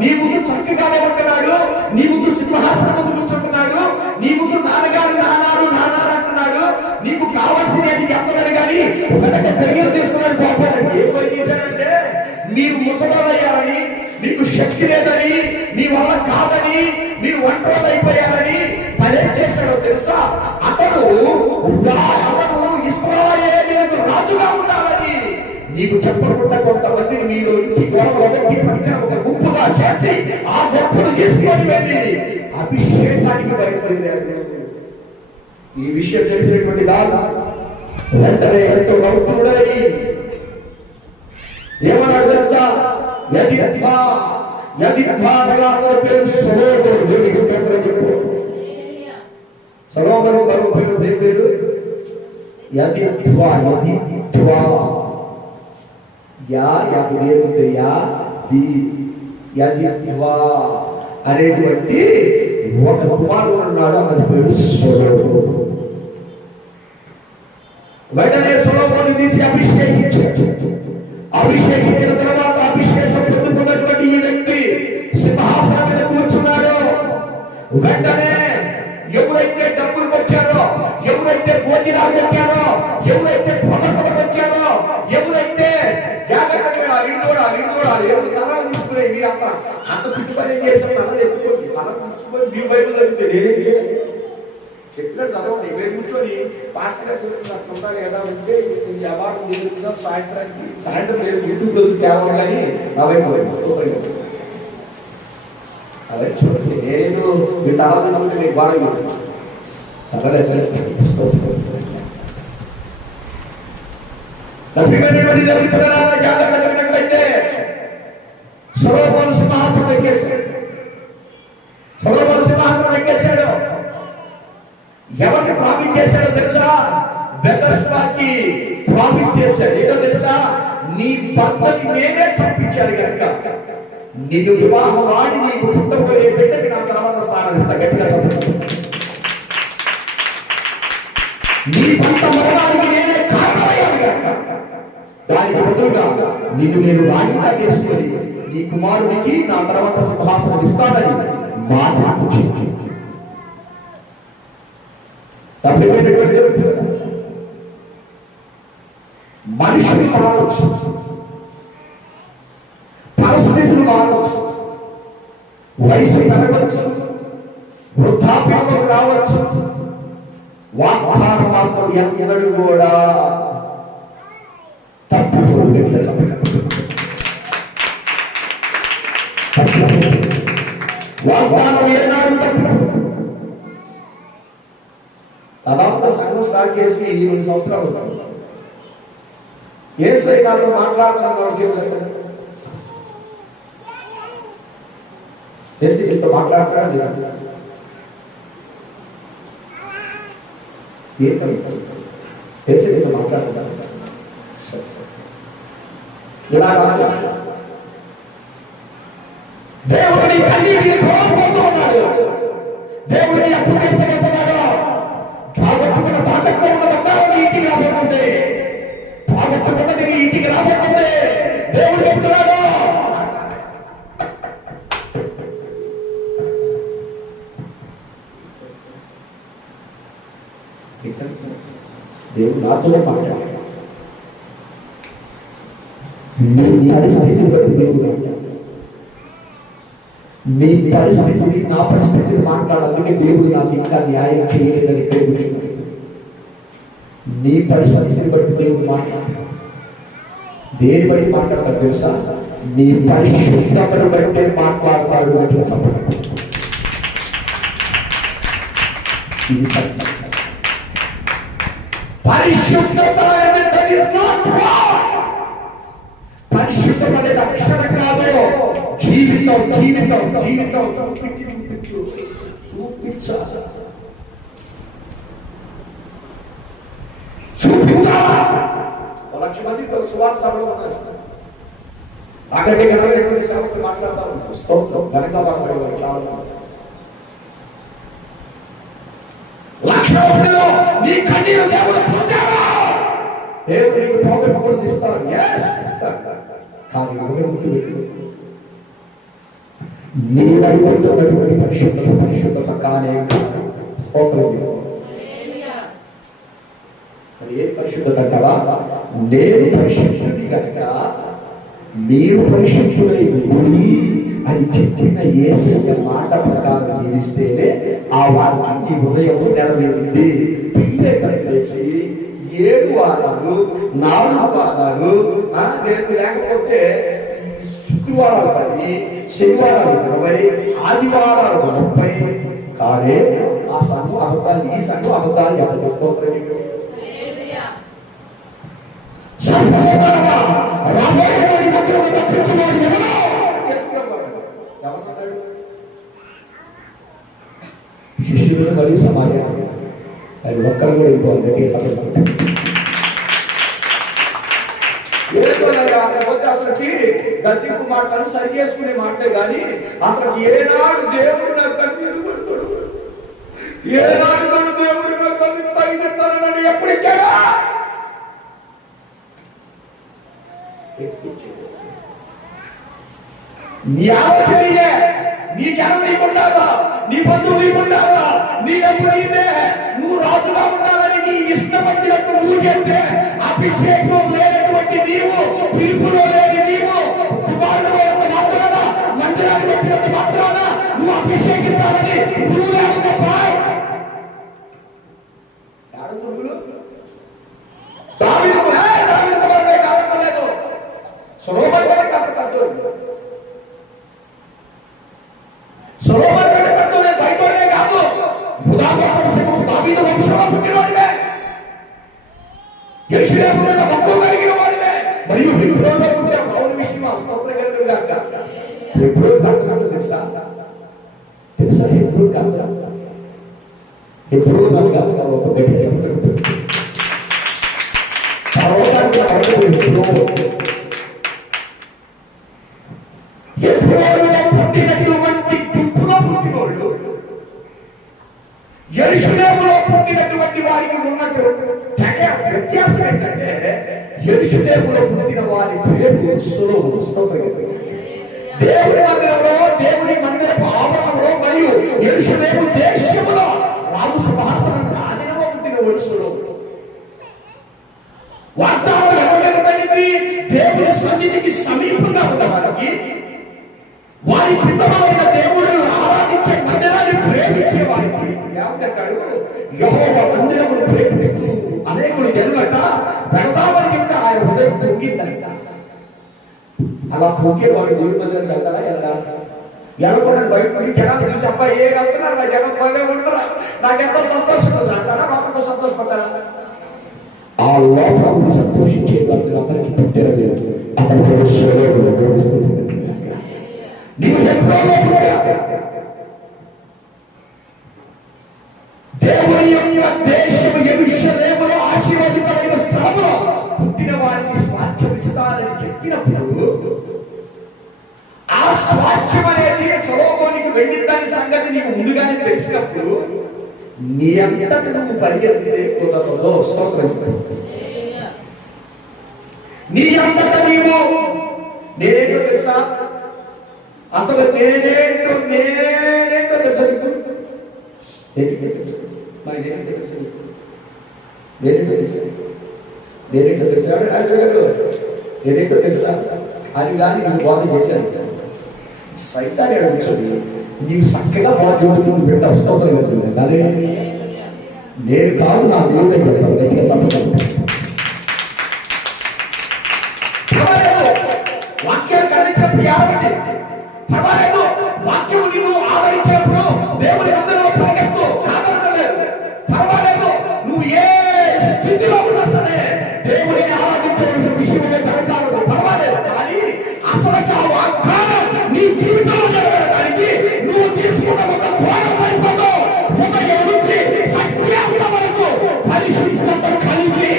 నీ ముందు చక్కగానే ఉంటున్నాడు, నీ ముందు సింహాసనం ముందు కూర్చుంటున్నాడు, నీ ముందు నాన్నగారు నాన్నారు నాన్నారు అంటున్నాడు, నీకు కావాల్సినది చెప్పగలి కానీ ఒకటే పెళ్లి తీసుకున్నాడు. పాపం ఏం పని చేశాడంటే మీరు ముసలయ్యారని, మీకు శక్తి లేదని, మీ వల్ల కాదని, మీరు ఒంటరి అయిపోయారని తనేం చేశాడో తెలుసా? అతను ఇశ్రాయేలీయులకు రాజుగా ఉండాలని నీకు చెప్పకుండా కొంతమందిని మీలో నుంచి ఒకటి పక్కన ఒక గుంపుగా చేర్చి ఆ గొప్పను తీసుకొని వెళ్ళి అభిషేకానికి బయలుదేరాడు. ఈ విషయం తెలిసినటువంటి దాదా వెంటనే ఎంతో భక్తుడై ఏమన్నాడు తెలుసా? పేరు సొలొమోను మరో పేరు దేని పేరు? యదిత్వా. యా ది యదిత్వా అనేటువంటి ఒక కుమారుడు ఉన్నాడు. అతని పేరు సొలొమోను. వెంటనే సొలొమోను తీసి అభిషేకించాడు. అభిషేకించిన తర్వాత అభిషేకం పొందుకున్నటువంటి ఈ వ్యక్తి సింహాసనం మీద కూర్చున్నాడు. వెంటనే ఎవరైతే డబ్బులు వచ్చారో, ఎవరైతే భోజనాలు వచ్చారో, ఎవరైతే పొగలు వచ్చారో, ఎవరైతే జాగ్రత్తగా ఇడుకోవాలి ఎవరు తలాలు తీసుకునే మీరు అంత పిచ్చి పని చేసిన తలలు ఎత్తుకోండి. తల కూర్చుకొని మీ బైబుల్ చదివితే నేనే చెప్పినట్టు చదవండి. మీరు కూర్చొని పాస్టర్ గారు ఉండాలి కదా అంటే వ్యాపారం జరుగుతుందాం సాయంత్రం లేదు యూట్యూబ్లో తేవాలి కానీ నా వైపు అదే చూడండి. నేను మీ తల తీసుకుంటే నీకు బాగా జాగ్రత్తైతే సొలొమోను సింహాసనం ఎక్కేశాడు. సొలొమోను సింహాసనం ఎక్కేశాడు. ఎవరికి ప్రామిస్ చేశాడో తెలుసా? బెతస్బాకి ప్రామిస్ చేశాడు. ఏంటో తెలుసా? నీ భర్తని నేనే చంపించాను కనుక నిన్ను వివాహం ఆడి నీకు పుట్టబోయే బిడ్డకి నా తర్వాత స్థానం ఇస్తా. గట్టిగా చదువు. నీ భర్త మరణానికి నేనే కారణమయ్యాను కనుక దానికి బదులుగా నిన్ను నేను రాణిగా చేసుకొని నీ కుమారుడికి నా తర్వాత సింహాసనం ఇస్తానని మాట ఇచ్చింది. మనుషులు మారవచ్చు, పరిస్థితులు మారవచ్చు, వయసు పెరగవచ్చు, వృద్ధాప్యంలో రావచ్చు. వాగ్దానం మాత్రం ఎన్నడూ కూడా తప్పకుండా వాగ్దానం ఏనాడు తప్పు. దాదాపుగా సంఘం స్టార్ట్ చేసి 2 సంవత్సరాలు అవుతుంది. యేసయ్య నాతో మాట్లాడుతున్నాను జీవితంలో. యేసయ్యతో మాట్లాడతాడు. యేసయ్యతో మాట్లాడుతున్నాడు. ఇలా దేవుడిని కన్నీటిని కోల్పోతూ ఉన్నాడు. దేవుడిని అప్పగించబోతున్నాడు. బాగొట్టుకున్న తాకట్లో ఉన్న బంగారం ఇంటికి రాబోతుంది. బాగొట్టుకున్నది ఇంటికి రాబోతుంది. దేవుడు చెప్తున్నాడు, దేవుడు నాతోనే మాట్లాడాడు. నీ పరిస్థితిని బట్టి దేవుడు నీ పరిస్థితిని నా పరిస్థితిని మాట్లాడాలంటే దేవుడు నాకు ఇంకా న్యాయం చేయలేదని ప్రేమించున్నాడు. నీ పరిస్థితిని బట్టి దేవుడు మాట్లాడతాడు. దేని బట్టి మాట్లాడతాడు తెలుసా? నీ పరిశుద్ధతను బట్టే మాట్లాడతాడు. అట్లా చెప్పడం ఇది సత్యం. పరిశుద్ధత పరిశుద్ధం అనేది అక్షరం కాదు, జీవితం. జీవితం జీవితం చూపించాలి. లక్ష మంది సువార్త సభలో ఉన్నారు. నాకంటే 22 సంవత్సరాలు మాట్లాడుతూ ఉంటారు. స్తోత్రం ఘనంగా మాట్లాడేవారు చాలా. లక్ష మందిలో నీ కన్నీరు దేవుడు చూచావా? దేవుడు నీకు పోగొట్టుకుని ఇస్తాడు. కానీ నీ వైపు ఉన్నటువంటి పరిశుద్ధత కానే స్తోత్రం. మరి ఏ పరిశుద్ధత అంటావా? నేను పరిశుద్ధుని కనుక మీరు పరిశుద్ధులై ఉండి అని చెప్పిన యేసయ్య మాట ప్రకారం జీవిస్తేనే ఆ వాక్యం ఈ హృదయం నెరవేరుంది. పిల్లే కలిసి 7 వారాలు 4 వారాలు నేను లేకపోతే శుక్రవారాలు 10, శనివారాలు 20, ఆదివారాలు 30 కాడే ఆ సంఘం అబద్ధాలు, ఈ సంఘం అబద్ధాలు ఎవరు స్తోత్రం. శిష్యులు మరియు సమాజం అది ఒక్కరు కూడా అయిపోవాలి. అసలుకి గద్దింపు మాటలు సరి చేసుకునే మాటలే కానీ అసలు ఏనాడు దేవుడు నాకు కన్నీరు పడతాడు, ఏనాడు నన్ను దేవుడు నాకు తగిస్తానని ఎప్పుడు ఇచ్చాడా? నీ ఆలోచన నీదే, నీ జనం నీకుంటారా, నీ బంధువు నీకుంటారా, నీ డబ్బు నీదే, నువ్వు రాజుగా ఉండాలని నీ ఇష్టం వచ్చినట్టు నువ్వు చెప్తే అభిషేకం లేనటువంటి నీవు, పిలుపులో లేని నీవు, కుమారుడు మాత్రాన మందిరానికి వచ్చినట్టు మాత్రాన నువ్వు అభిషేకించాలని నువ్వు లేకుండా కాదక్కర్లేదు, సొలొమోను కాస్త కాదు, సొలొమోను కంటే పెద్దోడే, బైబిలే కాదు, యూదా వంశము దావీదు వంశంలో పుట్టినవాడివే, యెరూషలేము మీద మక్కువ కలిగిన వాడివే, మరియు హెబ్రోనులో పుట్టిన పౌలు విషయం స్తోత్రం కలుగుగాక. హెబ్రోను కాదు తెలుసా? హెబ్రోను కాదు, హెబ్రోను అని కాదు, ఒక గట్టి చెప్తాడు పుట్టినటువంటి గుంపులో పుట్టినోళ్ళు యెరూషలేములో పుట్టినటువంటి వారికి ఉన్నట్టు వ్యత్యాసం ఏంటంటే యెరూషలేములో పుట్టిన వారి పేరు సొలొమోను. దేవుడి మందిరంలో, దేవుడి మందిరపు ఆవరణలో మరియు యెరూషలేము దేశములో రాజు సింహాసనం ఆధీనంలో పుట్టిన వాడు సొలొమోను. వాగ్దానం ఎవరికి వెళ్ళింది? దేవుని సన్నిధికి సమీపంగా ఉన్న వారికి, వారి పితరులైన దేవుడు ఆరాధించే మందిరాన్ని ప్రేమించే వారికి ఏమంటాడు? యెహోవా మందిరమును ప్రేమించు అనేకులు జనులట వెళదామని చెప్తే ఆయన హృదయం పొంగిందంట. అలా పొంగేవాడు దేవుడి మందిరానికి వెళ్తాడా? వెళ్ళకుండా బయట జనాలు చూసి అబ్బాయి ఏ వెళ్తున్నారు, నా జనం పడే ఉంటారా, నాకెంతో సంతోషం అంటారా, మాకు సంతోషపడ్డారా? ఆ లోపల సంతోషించే వారిని అందరికీ పుట్టారు. అక్కడ నీవు దేవుని యొక్క దేశము యెరూషలేములో ఆశీర్వదించబడిన స్థలములో పుట్టిన వారికి స్వాస్థ్యం ఇస్తానని చెప్పినప్పుడు ఆ స్వాస్థ్యం అనేది సొలొమోనుకి వెళ్ళిందని సంగతి నీకు ముందుగానే తెలిసినప్పుడు నీ అంతటి నువ్వు పరిగెత్తితే కుదరదో. స్తోత్రం. నీ అంతట నీవు నేనేంటో తెలుసా? అసలు నేనేంటో తెలుసా? నేనేంటో తెలుసా అది కానీ నేను బోధ చేశాను. సైతాన్ని అడుగుతుంది, నీవు చక్కగా బోధ నువ్వు వింటావు. స్తోత్రం వెళ్తుంది కానీ నేను కాదు, నా దేవుడు దగ్గర గట్టిగా చెప్పగలను. వాక్యాలు ఖండించినప్పుడు యావండి పర్వాలేదు, వాక్యము నిన్ను ఆదరించినప్పుడు దేవుని మందిరంలో పరిగెత్తు, కాదనలేదు. పర్వాలేదు, నువ్వు ఏ స్థితిలో ఉన్నా సరే దేవుడిని ఆరాధించవలసిన విషయమే వెనకాలదు. పర్వాలేదు, కానీ అసలు ఆ వాగ్దానం నీ జీవితంలో జరగడానికి నువ్వు తీసుకున్న ఒక కోణం సరిపోదు. ఉదయం నుంచి సత్యాంత వరకు పరిశుద్ధత కలిగి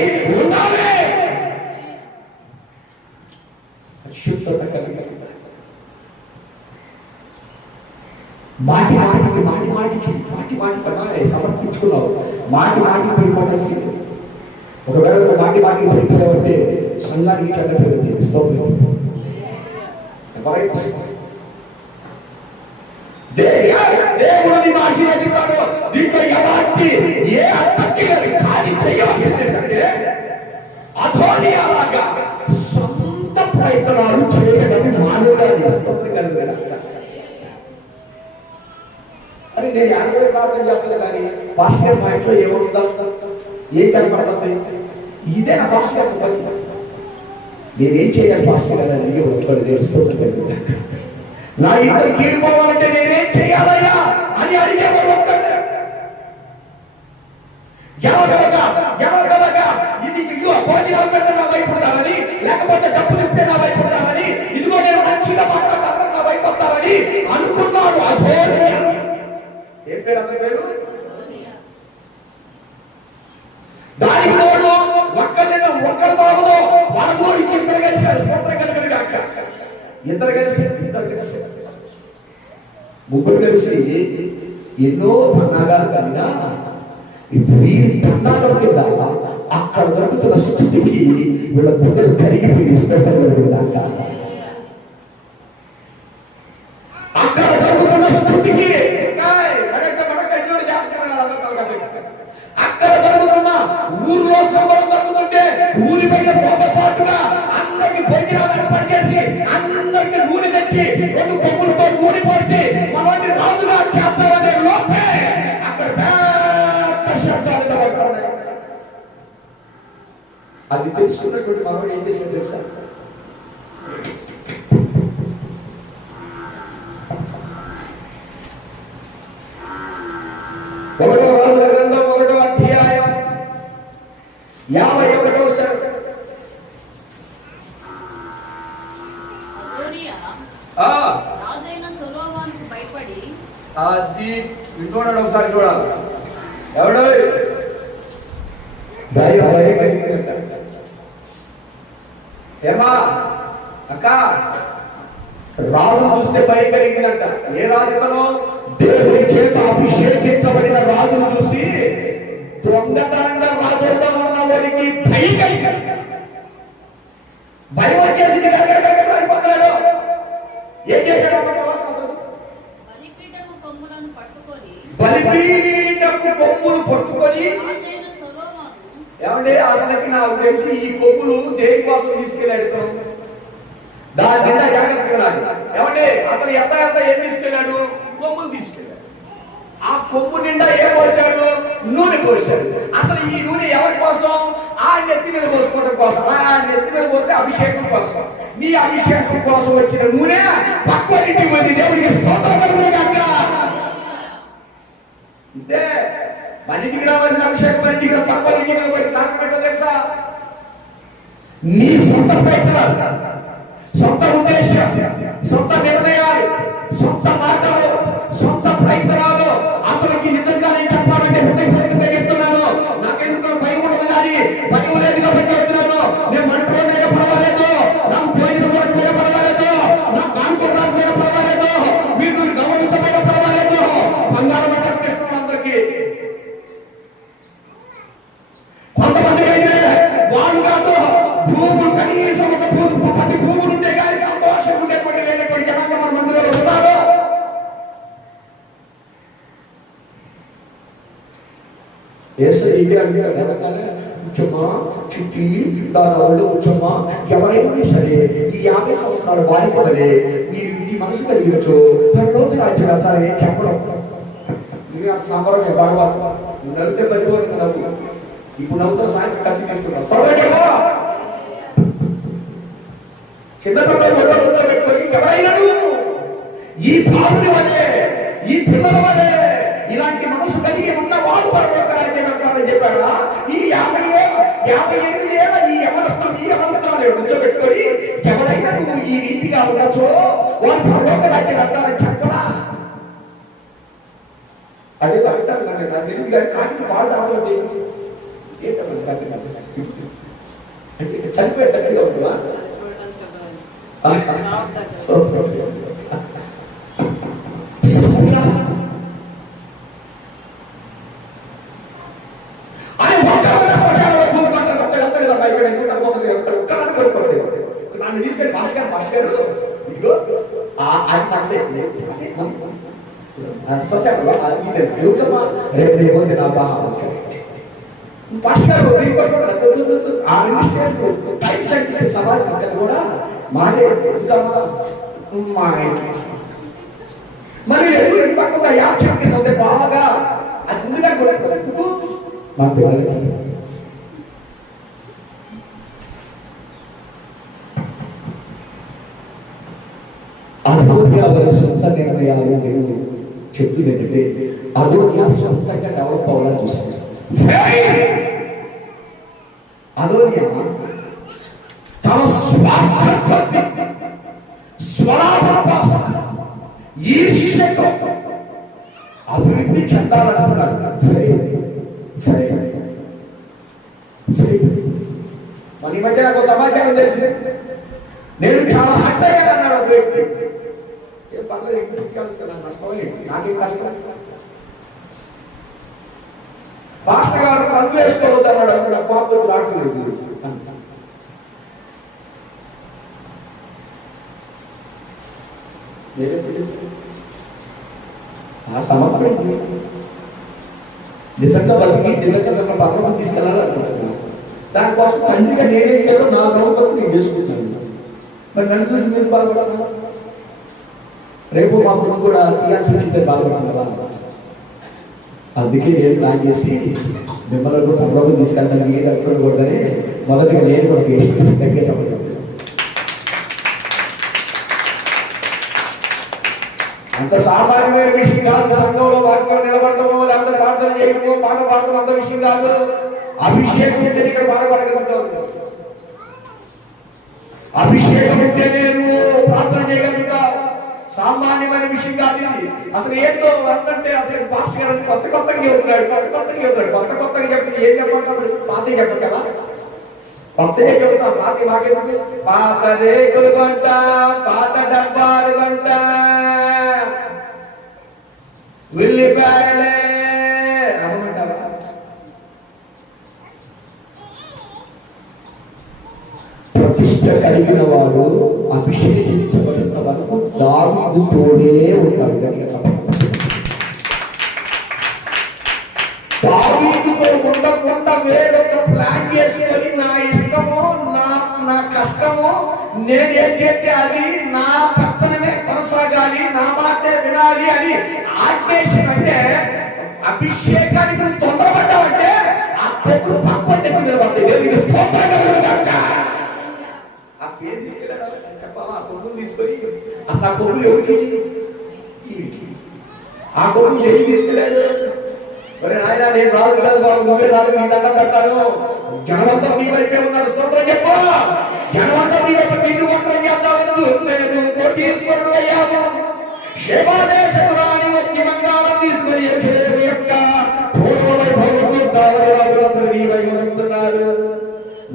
ఉండాలి. పరిశుద్ధత కలిగి మాటి సమర్పించుకున్నావు. మాటి పడిపోవడానికి ఒకవేళ నువ్వు మాటి పడిపోయావంటే సంఘానికి చెడ్డ పేరు వచ్చింది. స్తోత్రం. దేవుడిని ఆశీర్వదిస్తాడు. దీంట్లో ఎలాంటి ఏ అట్టకి కానీ చేయవలసింది ఏంటంటే అధోనియాలాగా సొంత ప్రయత్నాలు చేయడం మానవుడు. స్తోత్రం కలిగిన అని నేను యాభై ప్రార్థన చేస్తాను కానీ భాస్కర్ మా ఇంట్లో ఏమవుతుందా, ఏం కనపడుతుంది? ఇదే నా భాస్కర్ పని. నేనేం చేయాలి భాస్కర్ అని ఒక్కడు తెలుస్తుంది. నా ఇంట్లో కీడిపోవాలంటే నేనేం చేయాలయ్యా అని అడిగేవాడు ఒక్కడే. ఎవరగలగా ఇది భోజనాలు పెడితే నా వైపు ఉండాలని, లేకపోతే డబ్బులు ఇస్తే నా వైపు ఉండాలని, ఇదిగో నేను మంచిగా మాట్లాడతాను నా వైపు వస్తారని అనుకున్నాడు. అధోనియా. ఏం పేరు అతని పేరు? దానికి తోడు ఒక్కరు తాగుదో వాళ్ళ ఇంకొకరు కలిసారు. స్తోత్రం కలిగేది కాక ఇద్దరు కలిసి ముగ్గురు కలిసి ఎన్నో పన్నాగాలు కలిగినా వీరి పన్నాగం కింద అక్కడ దొరుకుతున్న స్థితికి వీళ్ళ బుద్ధులు కరిగిపోయి ఇష్టపడదాక అక్కడ దొరుకుతున్న స్థితికి అక్కడ దొరుకుతున్న ఊర్లో సంబరం దొరుకుతుంటే ఊరి పైన పొగసాటుగా అందరికి భోజనాలు పడిచేసి అందరికి నూనె తెచ్చి 2 కొమ్ములతో నూనె పోసి మనల్ని రాజుగా చేస్తారనే లోపే అక్కడ పెద్ద శబ్దాలు పడుతున్నాయి. అది తెలుసుకున్నటువంటి మనవాడు ఏం చేశాడు తెలుసా? ఒకటో రాజుల గ్రంథం 1వ అధ్యాయం 51వ వచనం. రాజైన సొలొమోనుకు భయపడి అది వింటున్నాడు. ఒకసారి చూడాలి. ఎవడో భయం కలిగిందంట. ఏమా అక్క, రాజు చూస్తే భయం కలిగిందంట. ఏ రాజుతనో? దేవుని చేత అభిషేకించబడిన రాజును చూసి దొంగతనంగా రాజుతో ఉన్న వారికి భయం కలిగింది. భయం వచ్చేసింది. అయిపోతున్నాడు. ఏం చేశాడు? బలిపీఠపు కొమ్ములను పట్టుకొని ఏమంటే అసలుకి నాకు తెలిసి ఈ కొమ్ములు దేని కోసం తీసుకెళ్ళాడు? దాని నిండా జాగ్రత్తగా ఏమంటే అతను ఎంత ఏం తీసుకెళ్ళాడు? కొమ్ములు తీసుకెళ్ళాడు. ఆ కొమ్ము నిండా ఏం పోసాడు? నూనె పోసాడు. అసలు ఈ నూనె ఎవరి కోసం? ఆ నెత్తి మీద పోసుకోవడం కోసం. ఆ నెత్తి మీద పోతే అభిషేకం కోసం. నీ అభిషేకం కోసం వచ్చిన నూనె పక్క ఇంటికి పోయి దేవుడికి స్తోత్రం కలుగుగాక. అంతే. మన ఇంటికి రావాల్సిన అభిషేకం మన ఇంటికి పక్క ఇంటికి మీద పోయి కాకపోతే తెలుసా? నీ సొంత ప్రయత్నాలు, సొంత ఉద్దేశం, సొంత నిర్ణయాలు, సొంత మాటలు, సొంత ప్రయత్నాలు. అసలుకి నిజంగా నేను చెప్పాలంటే హృదయపూర్వకంగా చెప్తున్నాను. నాకెందుకు భయం ఉండదు, కానీ భయం లేదు కాబట్టి చెప్తున్నాను. నేను మంటోనే పర్వాలేదు, నాకు పోయిన మీద పర్వాలేదు, నాకు కానుకోవడానికి మీద పర్వాలేదు, మీరు గమనించమైన పర్వాలేదు. బంగారం పట్టిస్తున్నాను అందరికి. కొంతమంది అయితే వాళ్ళు కాదు, భూములు కనీసం ఒక 10 భూములు ఉంటే కానీ సంతోషం ఉండేటువంటి లేనటువంటి జనాంగం మన మందిలో ఉన్నారు. కూర్చోమ్మా, చుట్టి దాని వాళ్ళు కూర్చోమ్మా. ఎవరైనా సరే ఈ 50 సంవత్సరాలు వాడిపోదలే మీరు ఈ మనసు కలిగించు. 10 రోజులు రాజ్యం వెళ్తారే చెప్పడం సంబరమే. బాగా నువ్వు నవ్వితే పరిపూర్ణ నవ్వు. ఇప్పుడు నవ్వుతో సాయంత్రం కత్తి తీసుకున్నావు. చిన్నపిల్లలు పెట్టుకొని ఎవరైనా ఈ బాబుని వల్లే, ఈ పిల్లల వల్లే ఇలాంటి మనసు కలిగి ఉన్న వాడు పరలోక రాజ్యం వెళ్తారని చెప్పాడా? ఈ 58 ఏళ్ళ ఈ అవస్థలు కూర్చోబెట్టుకొని ఎవరైనా నువ్వు ఈ రీతిగా ఉండొచ్చో వాడు పరలోక రాజ్యం వెళ్తారని చెప్పడా? అదే అంటారు. నాకు తెలియదు కానీ కాకి వాళ్ళు ఆలోచన ఏంటంటే చనిపోయేటట్టుగా ఉంటుందా? నన్ను తీసుకెళ్ళి భాష గారు ఇదిగో రేపు రేపు నా బాగా సమాజం కూడా మాదే మళ్ళీ పక్కన యాక్షన్ ఉంది బాగా. అది ముందుగా ఎందుకు మా పిల్లలకి అదోనియా వారి సొంత నిర్ణయాలు నేను చెప్తుంది ఏంటంటే అదోనియా సొంతంగా డెవలప్ అవ్వాలని చూస్తాను. అదోనియా తన స్వార్థ స్వలాభం కోసం ఈర్ష్యతో అభివృద్ధి చెందాలనుకున్నాడు. మన ఈ మధ్య నాకు సమాచారం తెలిసింది. నేను చాలా హట్ అయ్యాను అన్నాడు ఒక వ్యక్తి. ఏం పర్లేదు, ఇంటికి నాకు నష్టమే, నాకేం కష్టం. పాస్టర్ గారు రంగు వేసుకోవద్దు అన్నాడు. అక్కడ కోపం రావట్లేదు. ఆ సమర్పణ నిజంగా బతికి నిజంగా నన్ను పర్వతం తీసుకెళ్ళాలనుకుంటున్నాను. దానికోసం తండ్రిగా నేనేం చేయాలో నా గౌరవం నేను చేసుకుంటున్నాను. మరి నన్ను చూసి మీరు బాధపడుతున్నా, రేపు మా కొడుకు కూడా తీయాల్సి వచ్చిందే బాధపడుతున్నా కదా. అందుకే నేను ప్లాన్ చేసి మిమ్మల్ని కూడా పర్వతం తీసుకెళ్తాను, ఏ దక్కకూడదని మొదటిగా నేను కూడా దగ్గర చెప్పడం. అంత సామాన్యమైన విషయం కాదు. సంఘంలో వాక్యం నిలబడటమో లేకపోతే ప్రార్థన చేయడమో పాట పాడటం అంత విషయం కాదు. అభిషేకం ఉంటే ఇక్కడ బాధపడగలుగుతావు. అభిషేకం ఉంటేనే నువ్వు ప్రార్థన చేయగలుగుతావు. సామాన్యమైన విషయం కాదు ఇది. అసలు ఏందో అంతంటే అసలు భాష కొత్త కొత్తగా చెబుతున్నాడు, కొత్త కొత్తగా చెప్తే ఏం చెప్పంటాడు? పాతే చెప్పడు కదా, కొత్తగా చెబుతాం. పాత మాకేంటి? పాత రేకులు కొంట, పాత డబ్బాలు కొంట, ఉల్లిపాయలే అమ్మంటావా? ప్రతిష్ట కలిగిన వాడు అభిషేకించబడిన వరకు దావీదుతోనే ఉంటాడు. దావీదుతో ఉండకుండా వేరొక ప్లాన్ చేసుకొని నా ఇష్టము నా కష్టము నేను ఏం చేస్తే అది నా పక్కననే కొనసాగాలి, నా మాటే వినాలి అని ఆదేశం. అంటే అభిషేకానికి తొందరపడ్డామంటే ఆ కొడుకు పక్కనే నిలబడతాయి. ఆ పేరు తీసుకెళ్ళాడు చెప్పావా? ఆ కొడుకుని తీసుకొని అసలు ఆ కొడుకు ఎవరికి? ఆ కొడుకు ఏమి తీసుకెళ్ళాడు? మరి నాయన నేను రాదు కాదు బాబు, నువ్వే రాదు, నీ దండం పెడతాను. జనమంతా మీ వైపే ఉన్నారు. స్తోత్రం చెప్పు. జనమంతా మీ వైపు నిన్ను ఒంటరి చేద్దామని నేను కోటీశ్వరుడు అయ్యాము. శివాదేశపురాన్ని వచ్చి బంగారం తీసుకొని యెహోవా యొక్క పూర్వ వైభవముతో రాజులందరూ నీ వైపు ఉంటున్నారు.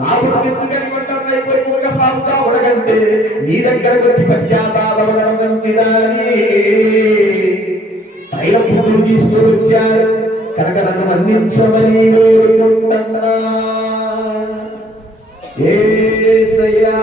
నాకు ఎందుకని కొంటారు అయిపోయి ఒక సాగుతా ఉడకంటే నీ దగ్గరకు వచ్చి పశ్చాత్తాపడడం మంచిదని తైల పూలు తీసుకొని వచ్చారు. కనుక నన్ను మన్నించమని వేడుకుంటున్నా. యేసయ్యా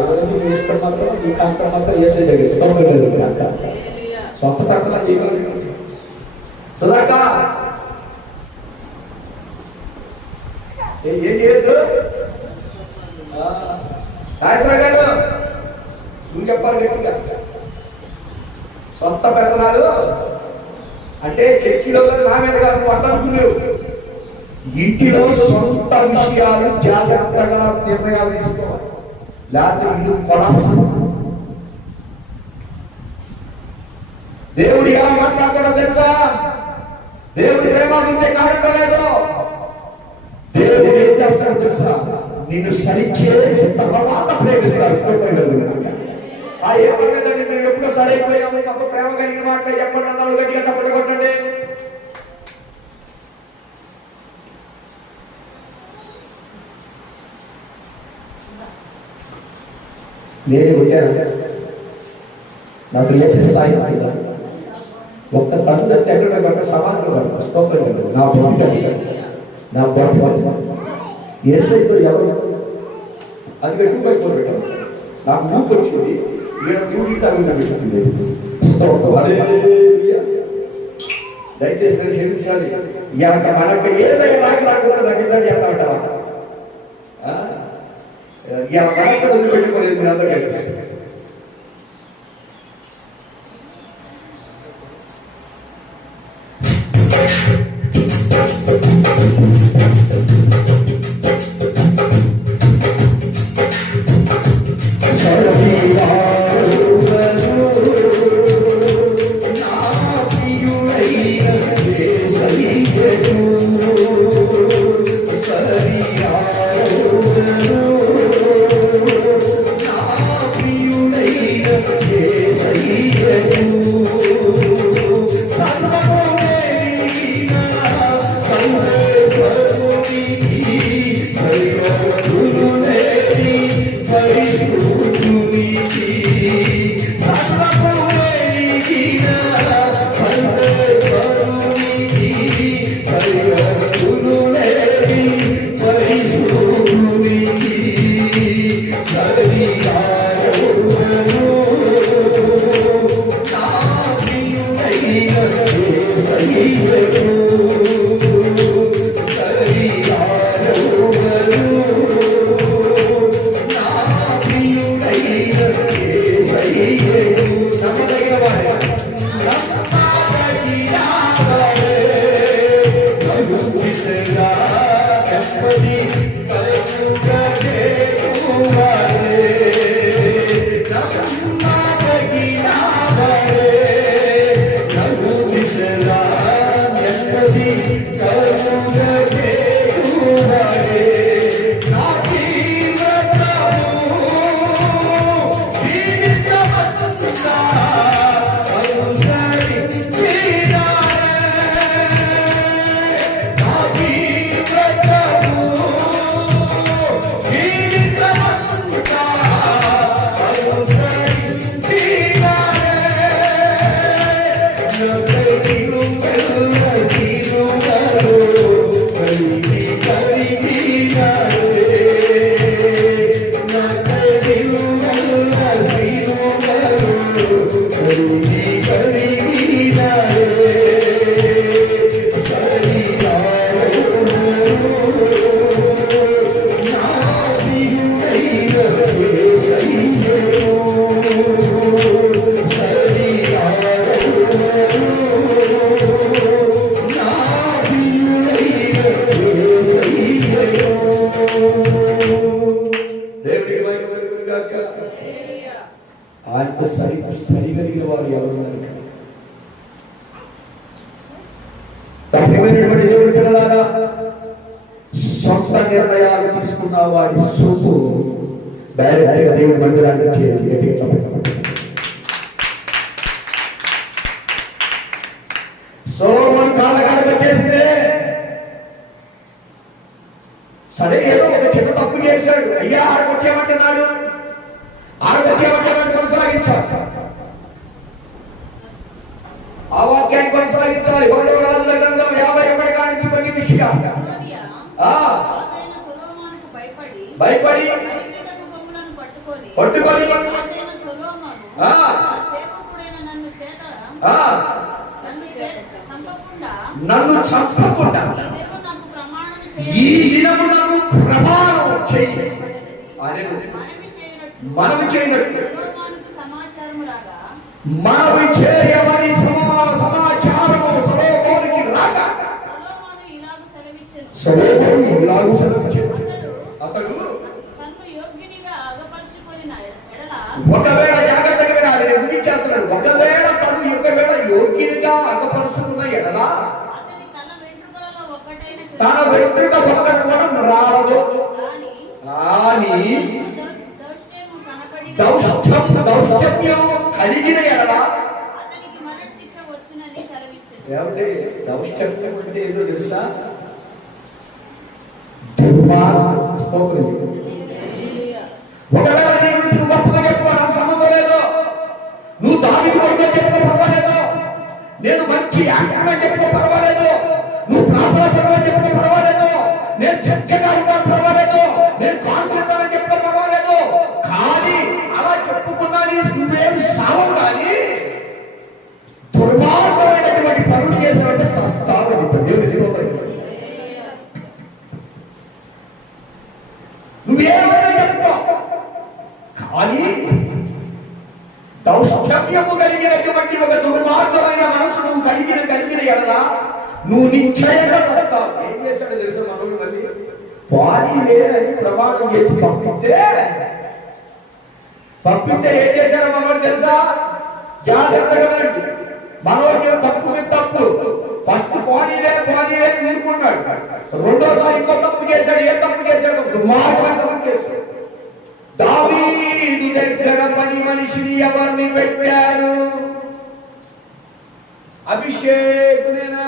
ఎవరైనా వేసుకొని మాత్రం ఈ కాస్త మాత్రం వేసే దగ్గర సొంత తక్కువ సుధాక ఏం చేయొద్దు. గారు నువ్వు చెప్పాలి గట్టిగా. సొంత పెత్తనాలు అంటే చర్చిలో నా మీద కాదు, నువ్వు అంటనుకున్నావు. ఇంటిలో సొంత విషయాలు జాగ్రత్తగా నిర్ణయాలు తీసుకోవాలి, లేకపోతే ఇల్లు కొలాప్స్. దేవుడు ఎలా మాట్లాడతాడో తెలుసా? దేవుడి ప్రేమ ఉంటే కారణలేదు. దేవుడు ఏం చేస్తాడో తెలుసా? నిన్ను సరిచేసి తర్వాత ప్రేమిస్తాడు. ఆ ఏ పర్లేదండి, మేము ఎప్పుడో సరైపోయాము, మాకు ప్రేమ కలిగిన మాట చెప్పండి అన్నాడు. గట్టిగా చప్పట్లు కొట్టండి. నేనే కొట్టాను. నాకు వేసే స్థాయి ఒక్క తండ్రి అంటే ఎక్కడ పట్ట సమాధానం పడతాను. స్తోత్రం కదా. నా బతి ఏసైతో ఎవరు అందుకే 2/4 పెట్టాను. నాకు ఊపు వచ్చింది, పెట్టింది. దయచేసి నేను క్షమించాలి. మనకు ఏదైనా రాకుండా దగ్గర చేస్తా ఉంటారా? మనకు వదిలిపెట్టుకోలేదు మీరు అందరూ కలిసి. ఆయనతో సరిగలిగిన వారు ఎవరున్నారు? తప్పమైనటువంటి దేవుడి పిల్లలారా, సొంత నిర్ణయాలు తీసుకున్న వాడి సొమ్ము డైరెక్ట్ గా దేవుడి మందిరానికి చేయాలి. సొలొమోను కాలగడప చేసిందే సరే, ఏదో ఒక చిన్న తప్పు చేశాడు, అయ్యా ఆడకొచ్చేమంటున్నాడు, ఆడకొచ్చేమంటున్నాడు, కొనసాగించాలి, ఆ వాక్యాన్ని కొనసాగించాలి. 1వ రాజుల గ్రంథం 51 కాడి నుంచి కొన్ని విషయాలు. భయపడి పట్టుకొని నన్ను చంపకుండా ఈ దినము నన్ను ప్రమాణం చెయ్యి అని మనవి చేయనట్టు మనవి చేయమని సమాచారము సొలొమోనుకి రాగా సొలొమోను ఇలాగు సెలవిచ్చాడు. అతడు ఒకవేళ జాగ్రత్తగా వినాలి, నేను ముగించేస్తున్నాడు. ఒకవేళ తను యోగ్యునిగా అగపరుచుకున్న ఎడల తన వెంట్రుక ఒక్కటి కూడా రాలదు అని దౌష్ట్యం కలిగిన ఎడల ఏమంటే దౌష్ట్యం అంటే ఏదో తెలుసా? స్తోత్రం. ఒకవేళ నీ గురించి నువ్వు గొప్పగా చెప్పుకో, నాకు సంబంధం లేదు, నువ్వు దావీదు కొడుకుగా చెప్పుకో పర్వాలేదు, నేను మంచి యాక్టర్గా చెప్పుకో పర్వాలేదు, నువ్వు ప్రార్థన పర్వాలేదు చెప్పుకో పర్వాలేదు, నేను చక్కగా ఉంటాను పర్వాలేదు, నేను కాన్ఫిడెంట్ చెప్పుకో పర్వాలేదు, కానీ అలా చెప్పుకున్నా నువ్వేమి సావు, కానీ దుర్మార్గమైనటువంటి పనులు చేసినట్టే సస్తావు. దేవుని స్తోత్రం. నువ్వేమైనా చెప్పుకో, కానీ దౌష్ట్యము కలిగినటువంటి ఒక దుర్మార్గమైన మనసు నువ్వు కలిగిన ఎడల నువ్వు నిశ్చయంగా వస్తావు. ఏం చేశాడో తెలుసా మనోడు? మళ్ళీ వారి లేదని ప్రమాణం చేసి పంపితే ఏం చేశాడో మనోడు తెలుసా? జాగ్రత్తగా మనోడు తప్పు ఫస్ట్ పోనీలే ఊరుకున్నాడు. రెండోసారి ఇంకో తప్పు చేశాడు. ఏ తప్పు చేశాడు? దుర్మార్గమైన తప్పు చేశాడు. దావీదు దగ్గర పని మనిషిని ఎవరిని పెట్టారు? అభిషేకునేనా?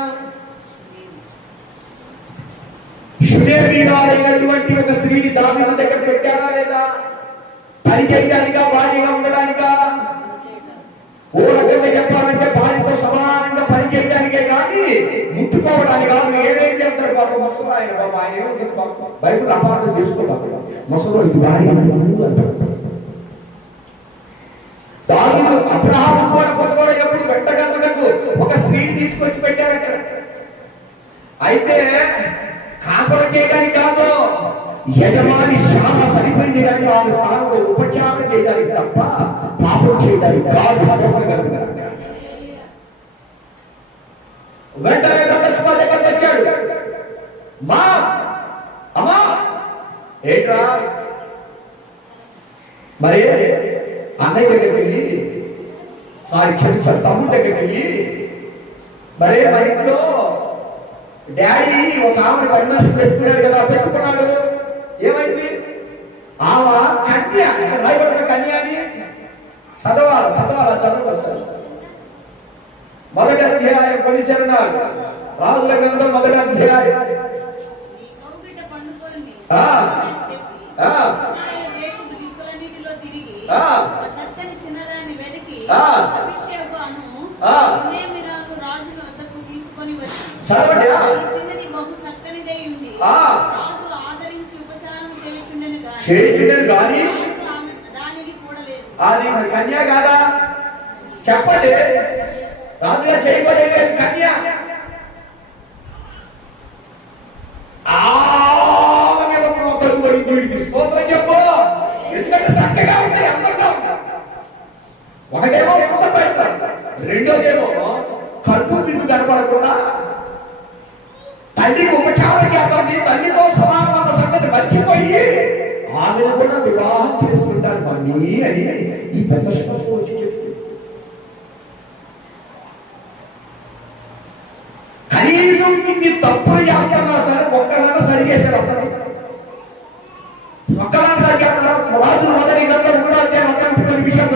శునేమిరాలైనటువంటి ఒక స్త్రీని దావీదు దగ్గర పెట్టారా లేదా? పని చేయడానికా, భార్యగా ఉండడానికా? ఓ రకంగా చెప్పాలంటే భార్యతో సమానంగా పని చేయడానికే కానీ ముట్టుకోవడానికి కాదు. ఏదైతే చెప్తాడు పాప ముసలు ఆయన బాబా, ఆయన బైబుల్ అపార్థం చేసుకోవాలి. ముసలోడికి భార్య దావీదు అబ్రహాము కూడా ముసలోడైనప్పుడు పెట్టగలుగుటకు ఒక స్త్రీని తీసుకొచ్చి పెట్టారు అక్కడ. అయితే కాపరం చేయడానికి కాదు, యజమాని శామ చనిపోయింది కానీ వాళ్ళ స్థానంలో ఉపచారం చేయడానికి తప్ప పాపం చేయడానికి కాదు. వెంటనే దగ్గరకు వచ్చాడు. అమ్మా ఏంట్రా? మరి అన్నయ్య దగ్గరికి వెళ్ళి తమ్ముడు దగ్గరికి వెళ్ళి మరి ఇంట్లో డాడీ ఒక ఆమె కన్వెన్షన్ పెట్టుకున్నాడు కదా, పెట్టుకున్నాడు. ఏమైంది? ఆమె కన్య, రాయబడిన కన్య అని చదవచ్చు. మొదటి అధ్యాయం 10 చరణాలు, రాజుల గ్రంథం 1వ అధ్యాయం. చేయుచుండెను గాని అది కన్య కాదా? చెప్పండి. రాజుగా చేయబడేది కన్య. స్తోత్రం చెప్పు. ఎందుకంటే చక్కగా ఉంటాయి, అందంగా ఉంటాయి. ఒకటేమో సొంత పెడతారు, రెండోదేమో కళ్ళు తిండి కనపడకుండా తండ్రికి ఉపచారం చేపట్టి తల్లితో సమానమైన సంగతి మర్చిపోయి ఆమెను కూడా వివాహం చేసుకుంటాను మమ్మీ అని ఈ పెద్ద శ్లోకం వచ్చి చెప్తుంది. కనీసం ఇన్ని తప్పులు చేస్తున్నా సరే ఒక్కలాగా సరి చేశారు. అతను ఒక్కలాగా సరి చేస్తారా? రాజులు మొదటి గ్రంథం 3వ అధ్యాయం 1 విషయం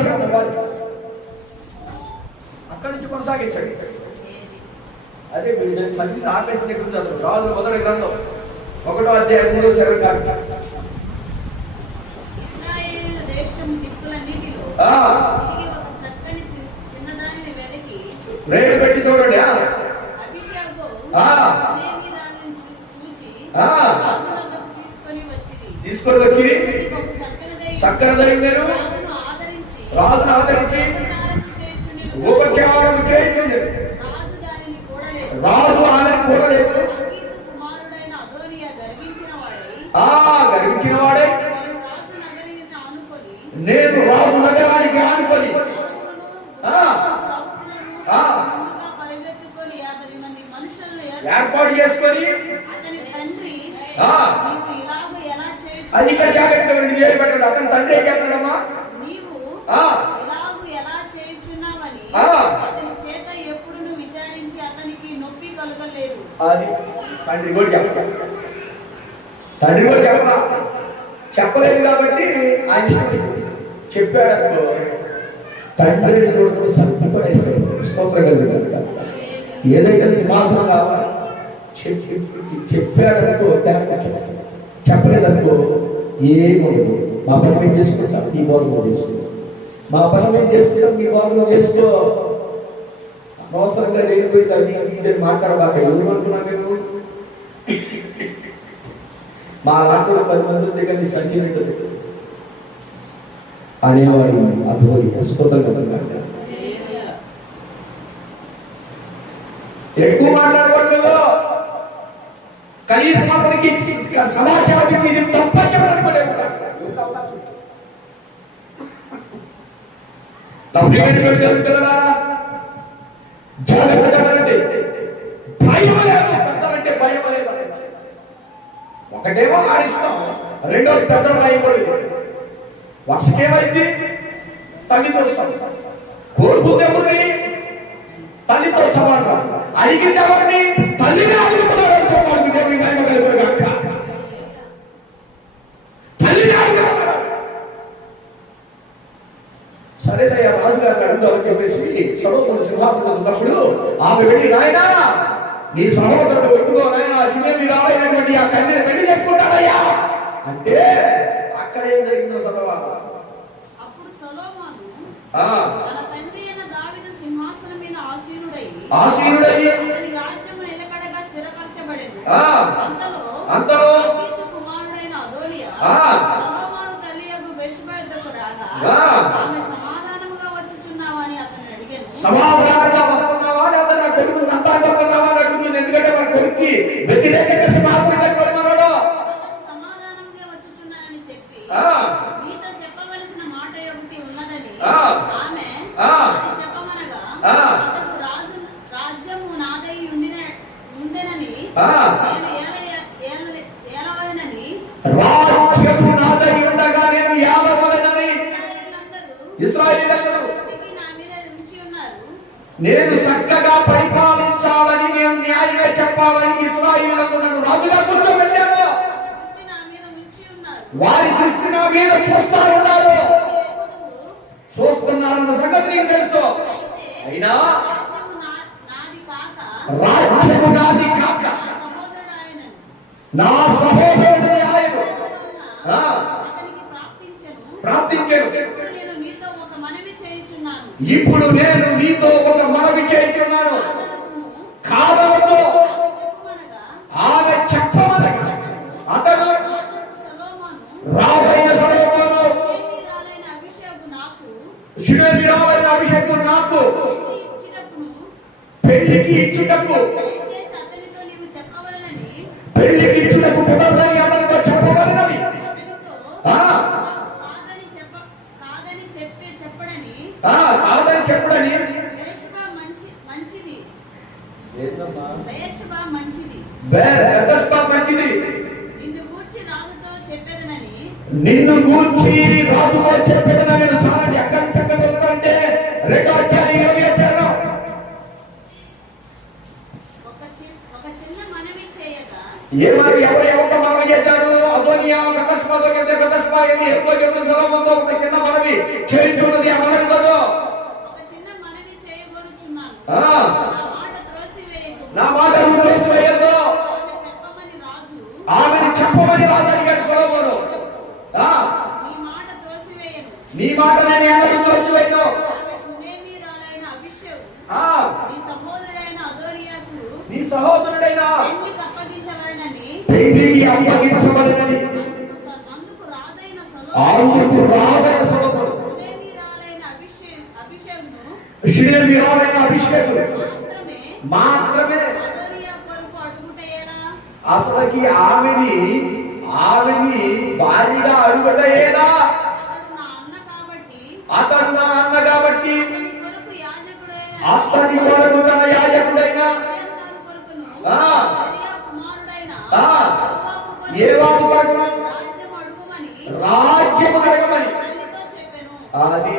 అక్కడి నుంచి కొనసాగించండి. అదే మీరు చదివి ఆపేసిన చదువు. రాజులు మొదటి గ్రంథం 1వ అధ్యాయం 3వ వచనం కాదు. ఇశ్రాయేలు దేశము దిక్కులన్నిటిలో తిరిగి ఒక చక్కని చిన్నదానిని వెతికి రేలు పెట్టి చూడండి. అభిషేకం సునేమి దానిని చూచి తీసుకొని వచ్చి చక్కనిదై రాజును ఆదరించి ఉపచారం చేయించుండే. రాజు ఆమెను కూడలేదు. గర్వించిన వాడే నేను రాజు నగరానికి ఆనుకొని ఏర్పాటు చేసుకొని అధిక జాగ్రత్తగా పెట్టాడు. అతని తండ్రి ఏం చేస్తాడమ్మా? అది తండ్రి కూడా చెప్పలేదు కాబట్టి ఆయన చెప్పాడు. తండ్రిని కూడా సంతపడేస్తాడు. స్తోత్రం కలుగుతాడు. ఏదైతే సింహాసనం కావాలి చెప్పాడనుకో చెప్పలేదనుకో ఏమవుతుంది. మా పని మేము చేసుకుంటాం, నీ బాగులో చేసుకో. మా పని మేము చేసుకుంటాం, నీ బాగులో చేసుకో. అనవసరంగా లేకపోయింది అది ఇదని మాట్లాడబాక. ఎవరు అనుకున్నా మేము? మా లాంటి 10 మంది దగ్గర సంచినట్టు అనేవాడి అధోరి స్తోత్రంగా ఎక్కువ మాట్లాడకూడదు. కనీసం అతనికి సమాచారానికి ఇది తప్పని చెప్పడానికి భయం లేదు. పెద్దలంటే భయం లేదు. ఒకటేమో ఆడిస్తాం, రెండోది పెద్దలు భయపడేది. వర్షకేమైంది? తల్లితో కోరుకుంది ఎవరిని? తల్లితో సమానం. అడిగింది ఎవరిని? తల్లిని అడుగుతున్నాడు. సరేనయ్యా రాజుగారిని అడుగుదామని చెప్పేసి సొలొమోను సింహాసనం ఉన్నప్పుడు ఆమె వెళ్ళి, నాయనా నీ సహోదరుడు ఒప్పుకో నాయనా, సునేమి రాలైనటువంటి ఆ కన్యని పెళ్లి చేసుకుంటాడయ్యా అంటే అక్కడ ఏం జరిగిందో చదవా. అప్పుడు సొలొమోను తన తండ్రి అయిన దావీదు సింహాసనం మీద ఆసీనుడై అతని రాజ్యము నిలకడగా స్థిరపరచబడెను. అంతలో అగీతు కుమారుడైన అదోనియా సొలొమోను తల్లియగు బెత్షెబ యొద్దకు రాగా ఆమె సమాధానముగా వచ్చుచున్నావని అతన్ని అడిగాను. సమాధానంగా వస్తున్నావా లేదా నా కొడుకుని అంతర్గతన్నావా అని అడుగుతుంది. ఎందుకంటే మన కొడుక్కి వ్యతిరేకంగా సమాధానం చెప్పమన్నాడు. సమాధానంగా వచ్చుచున్నానని చెప్పి నీతో చెప్పవలసిన మాట ఒకటి ఉన్నదని ఆమె అది చెప్పమనగా అతడు రాజ్యము నాదై ఉండెనని నేను ఏలవలెనని రాజ్యము నాదై ఉండగా నేను ఏలవలెనని ఇశ్రాయేలీయులందరూ నా మీద ఉంచి ఉన్నారు. నేను చక్కగా పరిపాలించాలని, నేను న్యాయంగా చెప్పాలని ఇశ్రాయేలీయులందరూ నన్ను రాజుగా కూర్చోబెట్టారు. వారి దృష్టి నా మీద చూస్తా ఉన్నారు. చూస్తున్నారన్న సంగతి నీకు తెలుసు. అయినా రాజ్యము నాది కాక నా సహోదరుడు ఆయన ప్రార్థించాను. ఇప్పుడు నేను నీతో ఒక మనవి చేయించున్నాను. కాదవద్దు. ఆమె చెప్పమనగా అతడు రాబోయిన సొలొమోను సునేమి రాలైన అభిషేకం నాకు పెళ్లికి ఇచ్చుటకు దయచేసి అతనితో నీవు చెప్పవలెనని పెళ్లికి ఇచ్చుటకు కుదరదని అతనితో చెప్పవలెనని అతనితో ఆ, చెప్పడని కాదని చెప్పుడని బెర్షెబా మంచిది ఏందమ్మా బెర్షెబా మంచిది బెర్షెబా మంచిది నిన్ను గూర్చి రాజుతో చెప్పేదనని చాలా ఎక్కడి నుంచి ఎక్కడ దొరుకుతుంటే 2:20 వచ్చారు. ఒక చిన్న మనవి చేయగా ఏమని ఎవరు మనవి చేశారు? అదోనియా బెర్షెబాతో కంటే బెర్షెబా ఏంది ఎక్కువ చెప్తున్న సొలొమోనుతో ఒక చిన్న మనవి చేయించున్నది. ఆ మనవి కాదు, ఒక చిన్న మనవి చేయగోరుచున్నాను. నా మాట నువ్వు త్రోసివేయొద్దు. ఆమెను చెప్పమని రాజు అడిగాడు సొలొమోను. నీ మాట నేను ఎందుకు త్రోసివేయను? నీ సహోదరుడైన పెళ్లికి అప్పగించబడినది. అందుకు రాజైన సొలొమోను షినేమిరాలైన అభిషేకుడు మాత్రమే అసలుకి ఆమెని భారీగా అడుగుటయేనా? అతడు నా అన్న కాబట్టి అతని కొరకు తన యాజకుడైన యోవాబు కొరకు రాజ్యము అడగమని. అది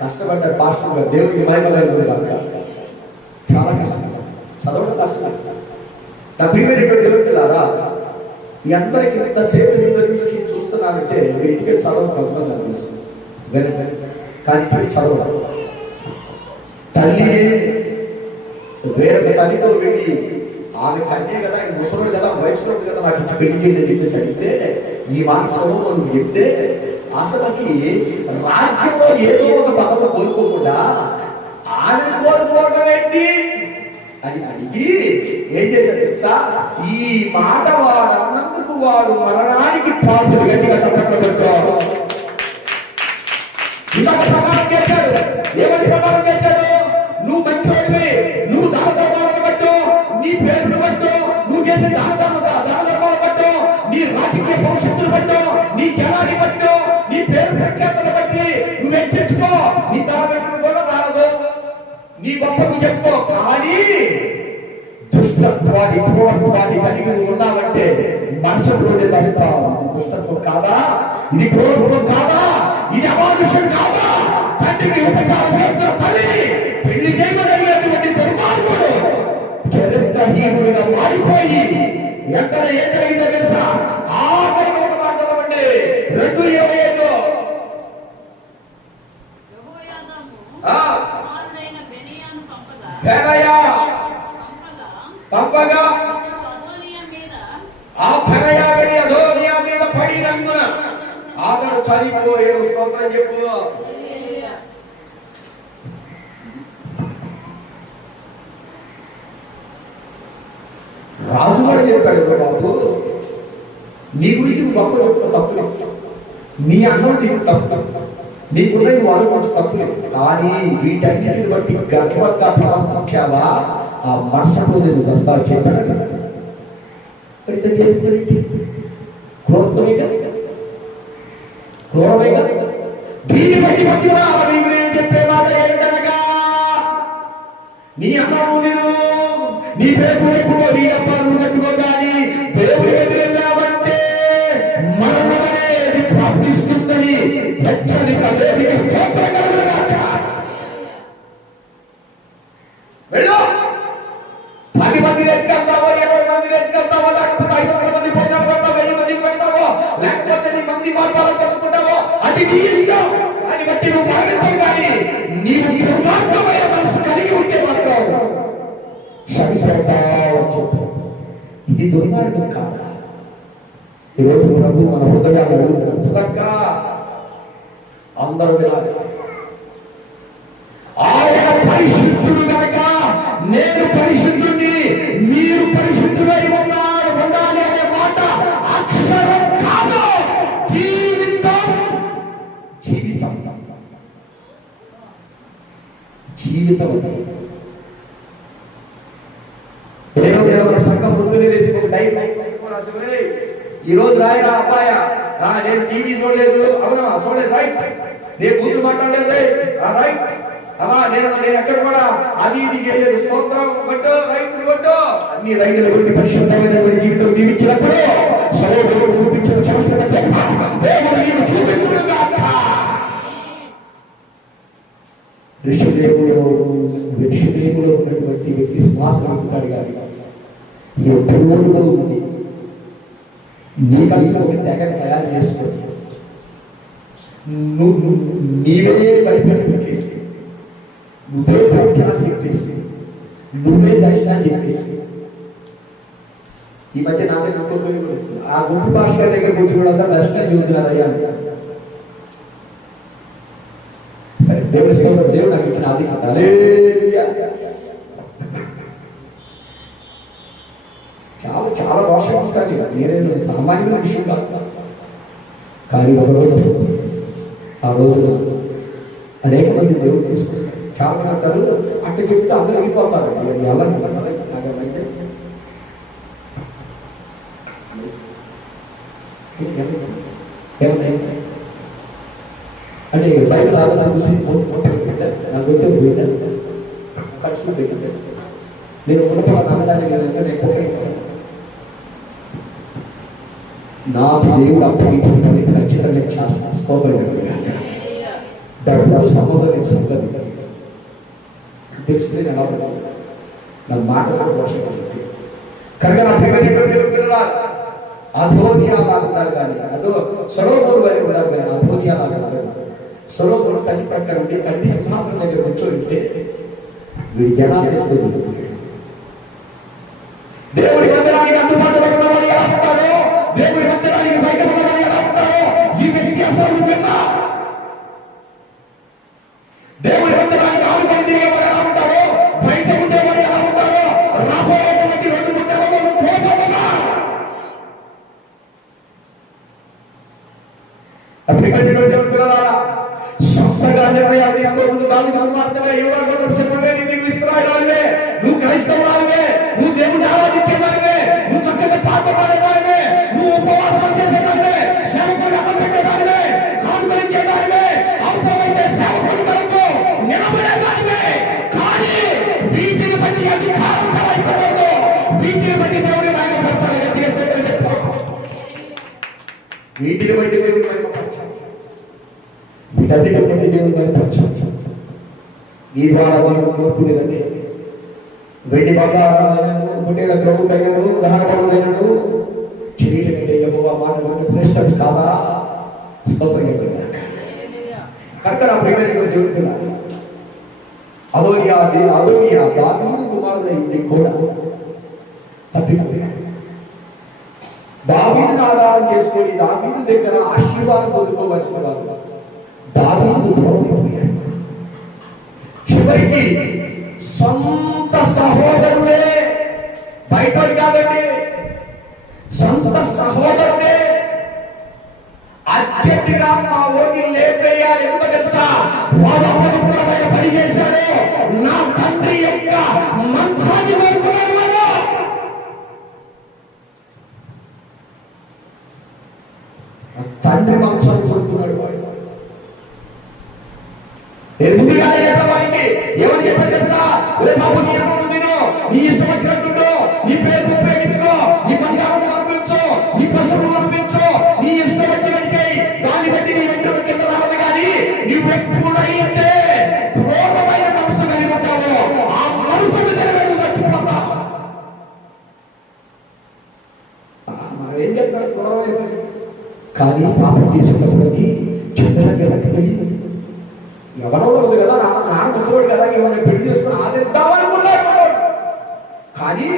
కష్టపడ్డారు పాస్టర్ గారు. దేవుడికి మహిమ కలుగుతుంది కనుక చాలా కష్టపడ్డారు. చదవడం కష్టం. నా ప్రియమైనటువంటి దేవుడి పిల్లారా, మీ అందరికి ఇంతసేపు నుంచి చూస్తున్నానంటే మీరు ఇంటికి చదవడం కలుగుతుంది అనిపిస్తుంది. కానీ ఇంటికి చదవడం తల్లినే వేరొక తల్లితో వెళ్ళి ఆమె కన్నే కదా, ఆయన ముసలుడు కదా, వయసులో కదా, నాకు ఇచ్చి పెళ్లి చేయని చెప్పేసి అడిగితే ఈ మానసంలో నువ్వు చెప్తే అసలుకి రాజ్యంలో ఏదో ఒక పదవి కోరుకోకుండా ఆమె కోరుకోవడం ఏంటి అని అడిగి ఏం చేశాడు తెలుసా? ఈ మాట వాడు అన్నందుకు వాడు మరణానికి పాత్రుడు. గట్టిగా చప్పట్లు పెడతాడు. ఇలాగ ప్రమాణం చేశాడు. ఏమని ప్రమాణం చేశాడు? నువ్వు మంచివాడివి, నువ్వు దాన ధర్మాలను బట్టు, నీ పేరును బట్టు, నువ్వు చేసే దాన ధర్మాలను బట్టు, నీ రాజకీయ భవిష్యత్తును బట్టు, నీ జనాన్ని బట్టు, నీ పేరు ప్రఖ్యాతను బట్టి నువ్వేం చెప్పుకో. నీ దానను కూడా రాదు, నీ గొప్పకు చెప్పుకో. కానీ దుష్టత్వాన్ని కలిగి నువ్వు ఉన్నావంటే మనుషులు వస్తావు. ఇది దుష్టత్వం కాదా? ఇది క్రోధం కాదా? ఇది అమానుషం కాదా? తండ్రికి ఉపకారం చేస్తున్న తల్లిని పెళ్లి చేయమనేటువంటి దుర్మార్గుడు చరిత్రహీనుడిగా మారిపోయి ఎక్కడ ఏం జరిగిందో తెలుసా? ఆఖరి ఒక మాట చదవండి. 2:25 పంపగా ఆ బెనయా వెళ్ళి అదోనియా మీద పడినందున అతడు చనిపోయాడు. స్తోత్రం చెప్పు. రాజు కూడా చెప్పాడు, బాబు నీ గురించి నువ్వు గొప్ప తప్పులే, నీ అన్నం నీకు తప్పు, నీకున్న వాళ్ళు కొంచెం తప్పులేదు. కానీ వీటన్నిటిని బట్టి గర్వంగా ప్రవర్తించావా ఆ మనసులో నేను దస్తాలు చెప్పాను. దీన్ని బట్టి పట్టుకున్నా నేను చెప్పే మాట ఏంటనగా, నీ అన్నము నేను నీ పేరు ఎప్పుడో నీ డబ్బా నువ్వు కట్టుకో. కానీ దేవుడి ఎదురెళ్ళావంటే మరణమనేది ప్రాప్తిస్తుందని హెచ్చరిక దేవుడికి స్తోత్రం కలుగుగాక. వెళ్ళు. 10 మంది రెచ్చుకెళ్తావో, 20 మంది రెచ్చుకెళ్తావో, లేకపోతే 500 మంది పోయినా పోతావో, 1000 మందికి పెడతావో, లేకపోతే నీ మంది మార్గాలు తెచ్చుకుంటావో, అది నీ ఇష్టం. దాన్ని బట్టి నువ్వు బాధిస్తావు. కానీ నీవు దుర్మార్గమైన మనసు కలిగి ఉంటే మాత్రం చనిపోతావు చెప్పు. ఇది దుర్మార్గం కాదా? ఈరోజు ప్రభు మన హృదయాన్ని అడుగుతున్నాడు. సుధక్క అందరూ వినాలి. ఆయన పరిశుద్ధుడు కనుక నేను పరిశుద్ధుడిని, మీరు పరిశుద్ధులై ఉండాలి అనే మాట అక్షరం కాదు, జీవితం. జీవితం జీవితం. ఏదో సంఘం పొద్దునే వేసి ఒక డైరీ ఈ రోజు రాయరా అబ్బాయా, నేను టీవీ చూడలేదు, అవునా చూడలేదు, రైట్, నేను బూతులు మాట్లాడలేదు, రైట్, నేను ఎక్కడ కూడా అది ఇది చేయలేదు, స్తోత్రం కొట్టు, రైతులు కొట్టు, అన్ని రైతులు కొట్టి పరిశుద్ధమైన జీవితం జీవించినప్పుడు సర్వదేవుడు చూపించిన సంస్కృతి దేవుడు చూపించును గాక. ఋషుదేవులో ఉన్నటువంటి వ్యక్తి సింహాసనం ఉంటాడు కానీ ఎప్పుడో ఉంది నీకంటే ఒక తెగ తయారు చేసుకో, నీవే బలిపెట్టి పెట్టేసి, నువ్వే ప్రవచనాలు చెప్పేసి, నువ్వే దర్శనాలు చెప్పేసి. ఈ మధ్య నా దగ్గర ఆ గుంపు భాష దగ్గర కూర్చున్నాడంతా దర్శనాలు చెబుతున్నారయ్యా. సరే, దేవుడు నాకు ఇచ్చిన ఆధిక్యత. హల్లెలూయా. చాలా చాలా భాషలు ఉంటాను, నేనే సామాన్యమైన విషయం కాదు. కానీ ఒక రోజు వస్తుంది, ఆ రోజు అనేక మంది దేవుడు తీసుకొస్తారు. చాలా మంది అంటారు అట్టు చెప్తే అందరూ వెళ్ళిపోతారు. ఎలా అంటే బైబిల్ ఆలోచన చూసి నాకు వచ్చే పోయిందా ఖర్చు తగ్గిందా, నేను ఉన్నప్పుడు నమ్మదాన్ని నేను నాకు దేవుడు అప్పగించుకుంటే ఖచ్చితంగా చేస్తాను. స్తోత్రం. డబ్బుతో సంబంధం సంగతి తెలిసింది ఎలా ఉంటుంది, నా మాటలకు వర్షం కనుక నా ప్రియమైనటువంటి అధోనియాలా ఉంటారు కానీ అదో సొలొమోను వారి ఉన్నారు కానీ అధోనియాలా ఉంటారు. సొలొమోను తల్లి ప్రక్కన ఉండి తల్లి సింహాసనం దగ్గర కూర్చోంటే వీడి జనాలు తీసుకుంటుంది. దేవుడి మందిరానికి అందుబాటులో ఉన్నవాడు ఎలా ఉంటాడో, దేవుడి మందిరానికి బయట ఉన్నవాడు ఎలా ఉంటాడో ఈ వ్యత్యాసాలు విన్నా. దేవుడి మందిరానికి ఆనుకొని తిరిగేవాడు ఎలా ఉంటాడో, బయట ఉండేవాడు ఎలా ఉంటాడో రాబోయేటువంటి రోజు ఉండేవాడు చూడగలమా. సొంతగా నిర్ణయాలు తీసుకోవద్దు. దానికి అనుమానంగా ఇస్రాయేలువే, నువ్వు క్రైస్తవురాలువే, నువ్వు దేవుని ఆరాధించేదానివే, నువ్వు చక్కగా పాట పాడేదానివే, నువ్వు ఉపవాసాలు చేసేదానివే, సేవకుడు అమలుపెట్టేదానివే, కానుకరించేదానివే, అవసరమైతే సేవకుడు కొరకు నిలబడేదానివే. కానీ వీటిని బట్టి అధికారం చలాయించకూడదు. వీటిని బట్టి దేవుని మహిమపరచాలి. వీటిని బట్టి దేవుని మహిమపరచాలి. వీటన్నిటి బట్టి దేవుని మహిమపరచాలి. ఈ ద్వారా దేవుడు కోరుకునేదండి వెండి బంగారాలను పుట్టేల ప్రభుత్వైనను దహనపరులైనను చేయటం అంటే యెహోవా మాట శ్రేష్టం కాదా. స్తోత్రం. కనుక నా ప్రియమైనటువంటి చెబుతున్నాను, అదోనియా దావీదు కుమారుడైంది కూడా తప్పిపోయాడు. దావీదును ఆధారం చేసుకొని దావీదు దగ్గర ఆశీర్వాదం పొందుకోవలసిన వారు దావీదు దూరమైపోయాడు. చివరికి సొంత సహోదరుడే, బయటోడు కాదండి, సొంత సహోదరుడే అత్యంతగా మా ఓడి లేపేయాలి. ఎందుకో తెలుసా? వాడు అపవిత్రమైన పని చేశాడు. నా తండ్రి యొక్క మంచాన్ని కోరుకున్నాడు. తండ్రి మంచాన్ని కోరుకున్నాడు వాడు. నేను ముందుగానే చెప్పేవాడికి ఎవరు చెప్పారు తెలుసా? రే బాబు, నీ అమ్మ తిను, నీ ఇష్టం వచ్చినట్టు, నీ పేరు ఉపయోగించుకో, నీ బంగారం అనిపించు, నీ పశువులు అనిపించు, నీ ఇష్టం వచ్చినట్టు దాన్ని బట్టి నీ వెంట కింద రావాలి. కానీ నువ్వు ఎప్పుడైతే క్రోధమైన మనసు కలిగి ఉంటావో ఆ మనసుకు తెలియదు చచ్చిపోతా. ఏం చెప్తారు? క్రోధమైన కానీ పాపం తీసుకున్నప్పుడు అది చెడ్డగా నాకు తెలియదు. ఎవరో ఉంది కదా, నా ముసలోడు కదా, ఏమైనా పెళ్లి చేసుకుని ఆదిద్దామనుకున్నాడు. కానీ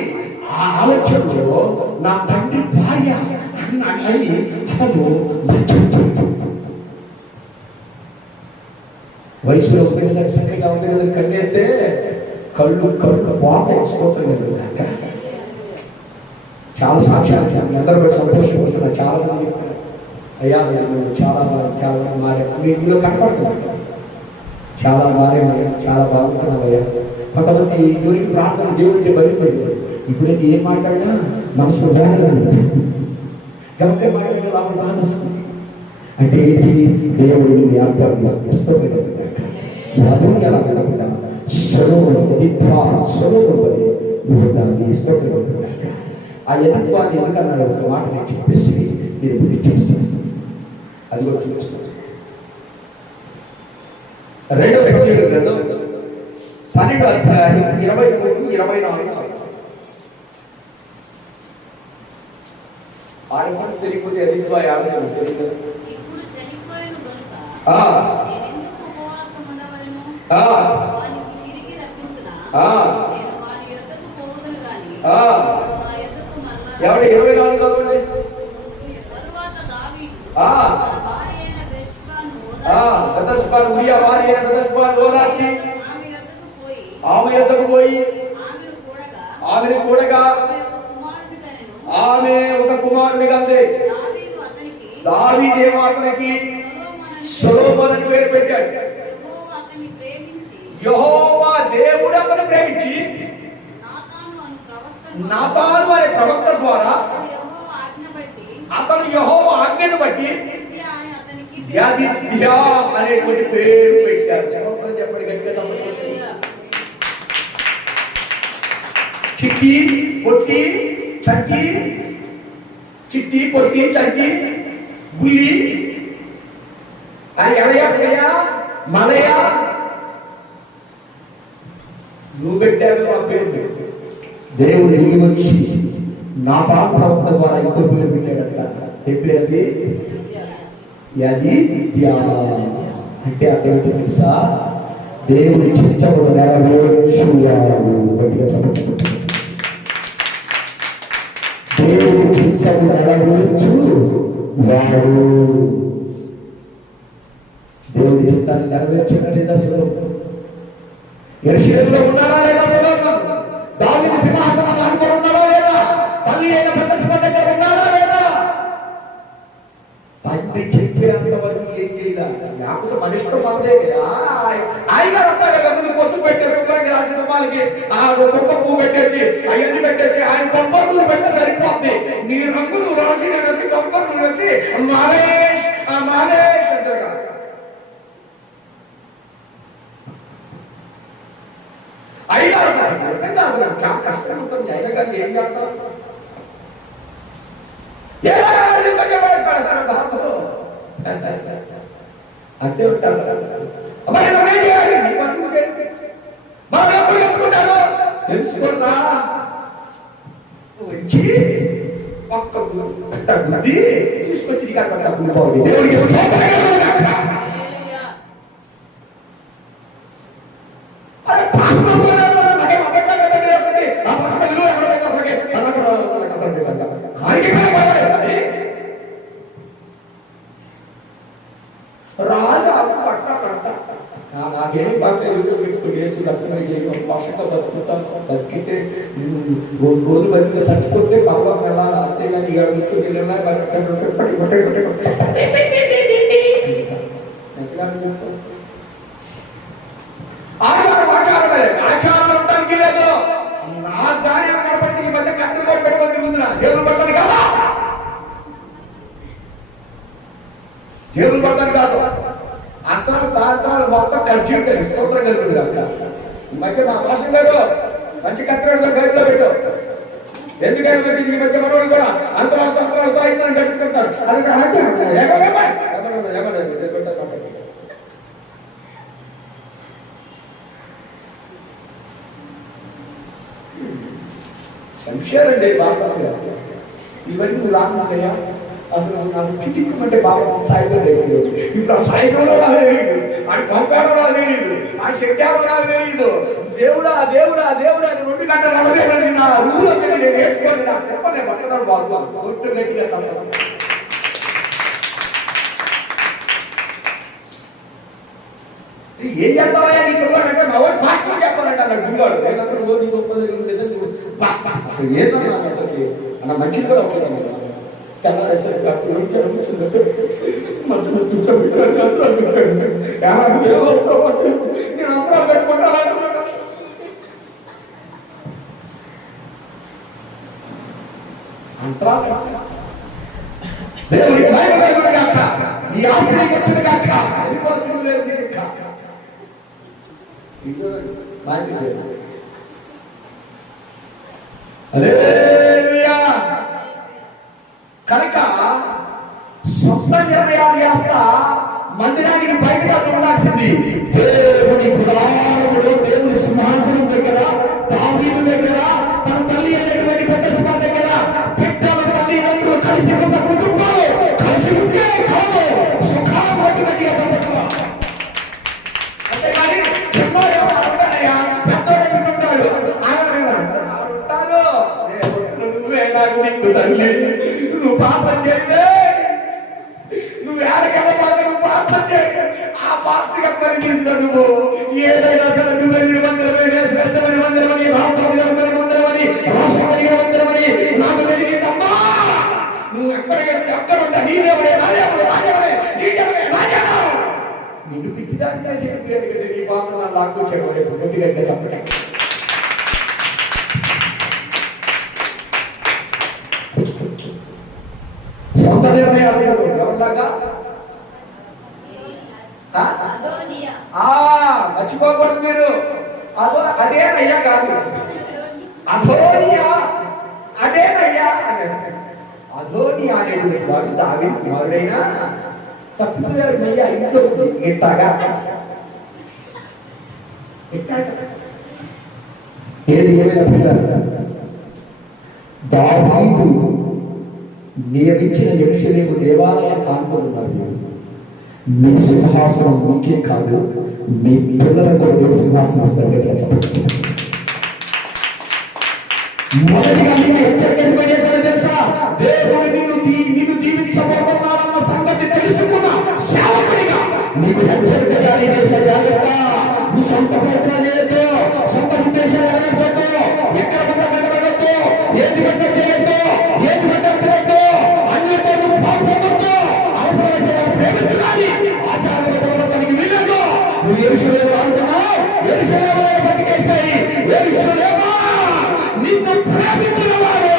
ఆ ఆలోచనలో నా తండ్రి భార్య అని అతను మర్చిపోయాడు. వయసులో పిల్లలకు చక్కగా ఉంది కదా, కన్నెత్తే కళ్ళు పోతాయి. స్తోత్రం. చాలా సాక్ష్యాలు మీ అందరూ కూడా సంతోషపడుతున్నారు. చాలా మంది చెప్తున్నారు, అయ్యా నువ్వు చాలా మారే, మీలో కనపడుతున్నాడు, చాలా మారే, చాలా బాగుంటుంది. కొంతమంది దేవునికి ప్రార్థన దేవుడికి బయలుదేరు. ఇప్పుడైతే ఏం మాట్లాడినా మనసులో గమకే మాట్లాడిన వాళ్ళు బాధ వస్తుంది. అంటే ఏంటి? దేవుడు ఏర్పాటు చేసుకుని అదుని ఎలా ఉండకుండా స్వరూపడి నువ్వు దాన్ని ఇష్టపడుతున్నాక ఆ ఎదుర్వాన్ని ఎందుకన్నాడు ఒక మాట నేను చెప్పేసి నేను బుద్ధి చూస్తాను. అది కూడా చూపిస్తాను. 2 సమూయేలు గ్రంథం 12వ అధ్యాయం 23-24 ఆడపడి తెలియకపోతే ఎదుర్వా యాభై తెలియదు. ఇప్పుడు చనిపోయిన గనుక నేనెందుకు ఉపవాసం ఉండవలెను? వానికి తిరిగి రప్పించునా? నేను వాని యొద్దకు పోవుదును గాని నా యొద్దకు మరలా ఎవడు 24 చదవండి. తరువాత దావీదు భార్య అయిన బెత్షెబాను ఓదార్చి ఆమె యొద్దకు పోయి ఆమెను కూడగా ఆమె ఒక కుమారుని కంది. దావీదు అతనికి సొలొమోను అని పేరు పెట్టాడు. యెహోవా దేవుడు అతన్ని ప్రేమించి నాతాను అనే ప్రవక్త ద్వారా అతను యెహోవా ఆజ్ఞను బట్టి యదిద్యా అనేటువంటి పేరు పెట్టారు. చెప్పండి గట్టిగా చెప్పండి. చిట్టి పొట్టి చట్టి, చిట్టి పొట్టి చట్టి బుల్లి అని ఎడయా మలయ నువ్వు పెట్టావు ఆ పేరు. దేవుడు ఎదిగి వచ్చి నా ప్రవక్త ద్వారా ఇంకో పేరు పెట్టాడట. చెప్పేది యదిద్యా అంటే అర్థం తెలుసా? దేవుడి చిత్తమును నెరవేర్చువాడు. గట్టిగా చెప్పండి. దేవుడి చిత్తము నెరవేర్చు వాడు. దేవుడి చిత్తాన్ని నెరవేర్చిన లేదా సులభం. యెరూషలేములో ఉన్నారా లేదా సులభం? దావీదు సింహాసనం ఆనుకొని ఉన్నాడా లేదా? తల్లి అయిన బెత్షెబా దగ్గర ఉన్నాడా లేదా? తండ్రి చెప్పేంత వరకు ఏం చేయాలి? లేకపోతే మన ఇష్టం మాత్రమే. ఆయన అంటారు కదా, ముందు పసుపు పెట్టేసి శుభ్రంగా రాసిన కుటుంబాలకి ఆ కుక్క పువ్వు పెట్టేసి అవన్నీ పెట్టేసి ఆయన కొబ్బరి పెడితే సరిపోద్ది. నీ రంగు నువ్వు రాసి నేను వచ్చి కొబ్బరి నువ్వు వచ్చి మాలేష్ మాలేష్ అంటారు. అయినా చాలా కష్టం ఉంటుంది. అయినా కానీ ఏం చేస్తాం? అంతే ఉంటారు. తెలుసుకున్నా వచ్చి పక్క బుద్ధి తీసుకొచ్చి దేవుడికి రాజు పట్ట కట్ట నాకేం బాగలేదు. వేసి పక్షంగా బతుకుతాను. బతికితే 2 రోజులు బతికి చచ్చిపోతే పర్వం వెళ్ళాలి. అంతేగాని ఆచారం ఆచారమే. ఆచారం ఉండడానికి లేదు. నా కార్యం కనపడితే ఈ మధ్య కత్తులు కూడా పెట్టుకొని తిరుగుతున్నా. దేవుడు పడతాను కదా, దేవుడు పడతాను కాదు. అంతరం తాతాలు మొత్తం ఖర్చు ఉంటాయి. స్తోత్రం కలుగుతుంది అక్క. ఈ మధ్య మా భాష గారు మంచి కత్తిరాడు గదిలో పెట్టావు. ఎందుకని ఈ మధ్య మనోడు కూడా అంతరాలతో అయితే గడుచుకుంటారు. అది సంశయాలండి బాగా. ఇవన్నీ నువ్వు రాకుంటాయా? అసలు నాకు చిటిక్కమంటే బాగా సాయంత్రం తెలియదు. ఇప్పుడు ఆ సాయంత్రంలో నాకు తెలియదు, ఆడి పంపాడో నాకు తెలియదు, ఆ శక్తాడో నాకు తెలియదు. దేవుడా దేవుడా దేవుడా అని 2 గంటలు అడగలేదని నా రూలో నేను వేసుకోండి. నాకు చెప్పలే పట్టణాలు బాగున్నాను. ఒట్టు గట్టిగా చంపాలి. ఏం చేస్తావా నీ పిల్లలంటే మా వాడు పాస్టర్ చెప్పాలంటే అన్నాడు గుంగాడు. లేదంటే నీ గొప్ప అసలు ఏంటన్నా అసలుకి అన్న మంచిది కూడా అవుతుంది. తెల్లారేసరి మంచిగా నేను అంతరాలు పెట్టుకుంటాను. దేవుడికి మహిమ కలుగును గాక. నీ ఆస్తి నీకు వచ్చును గాక. వెళ్ళిపోతుంది లేదు నీకు ఇంకా. హల్లెలూయా. కనుక సొంత నిర్ణయాలు చేస్తా మందిరానికి బయటగా ఉండాల్సింది. దేవుని గుడారములో, దేవుని సింహాసనం దగ్గర, దావీదు దగ్గర, తన తల్లి అయినటువంటి బెత్షెబా దగ్గర, బిడ్డల తల్లిదండ్రులు కలిసి ఉన్న కుటుంబాలు కలిసి ఉంటే కాదు సుఖాలు పట్టుదగ్గర తప్పట్లా. అంతేగాని చిన్నోడు ఉంటాడయ్యా, పెద్దోడు ఉంటాడు, నువ్వే నాకు దిక్కు తల్లి, నువ్వు ప్రార్థన చేయలే, నువ్వు ఏడకెళ్ళబాక నువ్వు ప్రార్థన చేయ. ఆ పాస్టర్ పని తీసిన నువ్వు ఏదైనా సరే నువ్వు మందిరమని, శ్రేష్టమైన మందిరమని, రాష్ట్రమైన మందిరమని, రాష్ట్రమైన మందిరమని నాకు తెలియదమ్మా. నువ్వు ఎక్కడ ఉంటా నీ దేవుడే, నా దేవుడు, నా దేవుడే, నీ దేవుడే, నా దేవుడు. నిన్ను పిచ్చిదాన్ని చేసేది కదా. నీ పాత్ర నా లాక్కు చేయలేదు గట్టిగా చెప్పండి. సొంత నిర్ణయాలు ఎవరిలాగా మర్చిపోకూడదు మీరు. అదేనయ్యా కాదు, అధోనియా అదేనయ్యా అధోనియా అనేటువంటి వాడు దావీదు కుమారుడైనా తప్పిపోయాడునయ్యా. ఇంట్లో ఉంది ఇట్టాగా ఏది ఏమైనా పిల్లలు దావీదు నియమించిన యెరూషలేము దేవాలయ కానుకలున్నారు. మీ సింహాసనం ముఖ్యం కాదు, మీ పిల్లలకు కూడా దేవుడు సింహాసనం మొదటిగా నీకు హెచ్చరిక చేశాడు తెలుసా? దేవుడు నిన్ను దీవించబోతున్నాడన్న సంగతి తెలుసుకున్న సేవకుడిగా నీకు హెచ్చరిక జారీ చేసే జాగ్రత్త. నీ సొంత ప్రయత్నాలు సొంత ఉద్దేశాలు నెరవేర్చొద్దు, ఎక్కడ పడ్డ నిలబడొద్దు, ఏది పడ్డ చేయొద్దు, ఏది పడ్డ తిరగద్దు, అన్నిటితో నువ్వు పాల్పొందొద్దు, అవసరమైతే ప్రేమించాలి, ఆచారాలు తనకి వీలదు. నువ్వు యెరూషలేము అంటున్నావు, యెరూషలేము బతికేసాయి. యెరూషలేమా నిన్ను ప్రేమించిన వారు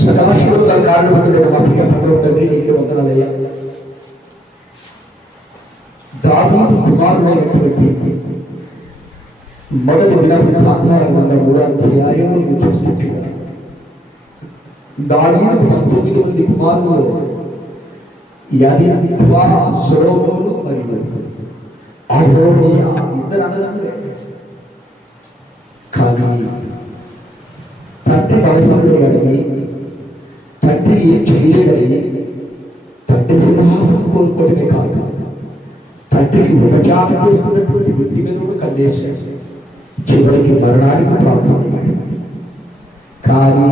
సదాశివుడు తన కారణమైన మా ప్రియ భగవంతుడి నీకు వందనాలయ్యా. దావీదు కుమారుడైనటువంటి మొదటి దినవృత్తాంతాల 3వ అధ్యాయము నువ్వు చూసినట్టుగా దావీదుకు 19 మంది కుమారులు యెహోవా, సొలొమోను మరియు అదోనియా ఇద్దరు అన్నదమ్ములే. కానీ తండ్రి బలహీనుడని, తండ్రి ఏం చేయలేదని, తండ్రి సింహాసనం కోల్పోవడమే కాదు, తండ్రికి ఉపచారం చేస్తున్నటువంటి వ్యక్తి మీద కూడా కన్నేశాడు. చివరికి మరణానికి ప్రాప్తమయ్యాడు. కానీ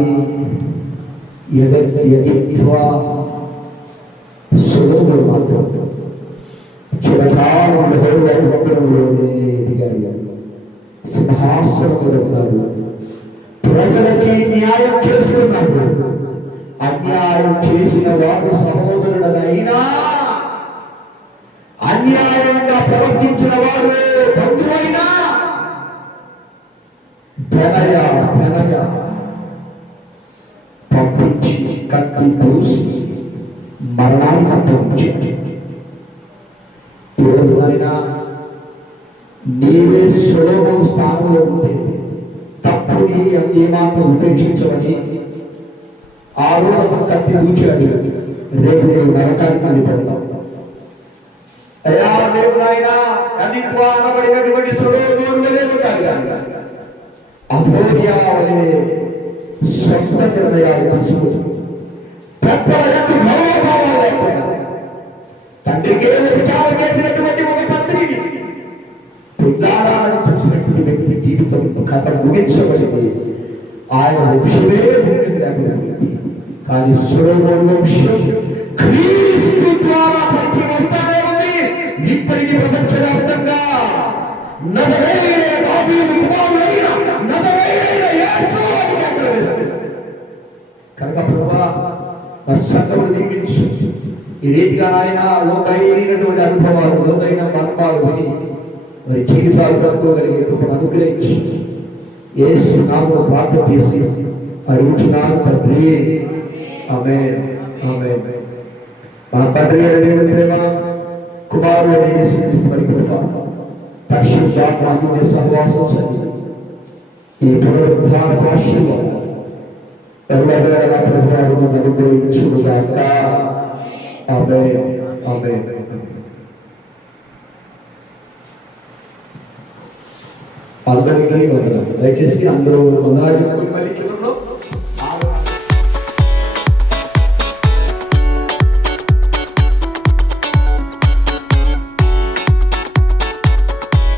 సొలొమోను మాత్రం చిరకాలం యెహోవా మందిరంలోనే ఎదిగాడు, సింహాసనంలో ఉన్నాడు, ప్రజలకి న్యాయం చేస్తున్నాడు. అన్యాయం చేసిన వాడు సహోదరుడనైనా, అన్యాయంగా ప్రవర్తించిన వాడు బంధువైనా బెనయ పంపించి కత్తి దూసి మరణానికి అప్పగించాడు. ఈ రోజునైనా నీవే సొలొమోను స్థానంలో ఉంటే తప్పుని ఏమాత్రం ఉపేక్షించమని ఆ రోజు అతను కత్తి దూచాడు. రేపు నేను నరకానికి వెళ్ళిపోతాం. అయ్యా రేపు నాయన అదిత్వా అనబడినటువంటి సొలొమోను వలె ఉండాలి. అధోనియా వలె సొంత నిర్ణయాలు తీసుకుని పెద్దల యొక్క గౌరవభావాలు లేకుండా తండ్రికి విచారం చేసినటువంటి ఒక మంత్రిని పిల్లాడాలని చూసినటువంటి వ్యక్తి జీవితం కథ ముగించబడింది. ఆయన వంశమే భూమికి లేకపోయింది. కానీ సొలొమోను వంశం క్రీస్తు ద్వారా పరిచయం అవుతానే ఉంది. ఇప్పటికీ ప్రపంచవ్యాప్తంగా నజరేయుడైన దావీదు కుమారుడైన నజరేయుడైన యేసు అని కేకలు వేశాడు. కనుక ప్రభువా నా సంఘమును దీవించు, ఈ రీతిగా ఆయన లోకైనటువంటి అనుభవాలు, లోకైన మర్మాలు విని మరి జీవితాలు కట్టుకోగలిగే కృపను అనుగ్రహించి యేసు నామములో ప్రార్థన చేసి అడుగుతున్నాను తండ్రి. ఆమేన్, ఆమేన్. మా తండ్రి అయిన దేవుని ప్రేమ, కుమారుడు అయిన యేసుక్రీస్తు వారి కృప, పరిశుద్ధాత్మ అన్యోన్య సహవాసం సన్నిధి, ఈ పునరుద్ధాన ఆశీర్వాదం ఎల్లవేళలా ప్రభువును అనుగ్రహించుగాక. ఆమేన్, ఆమేన్. అందరికీ వందనాలు. దయచేసి అందరూ వందనాలు చెప్పుకుని మళ్ళీ చివరిలో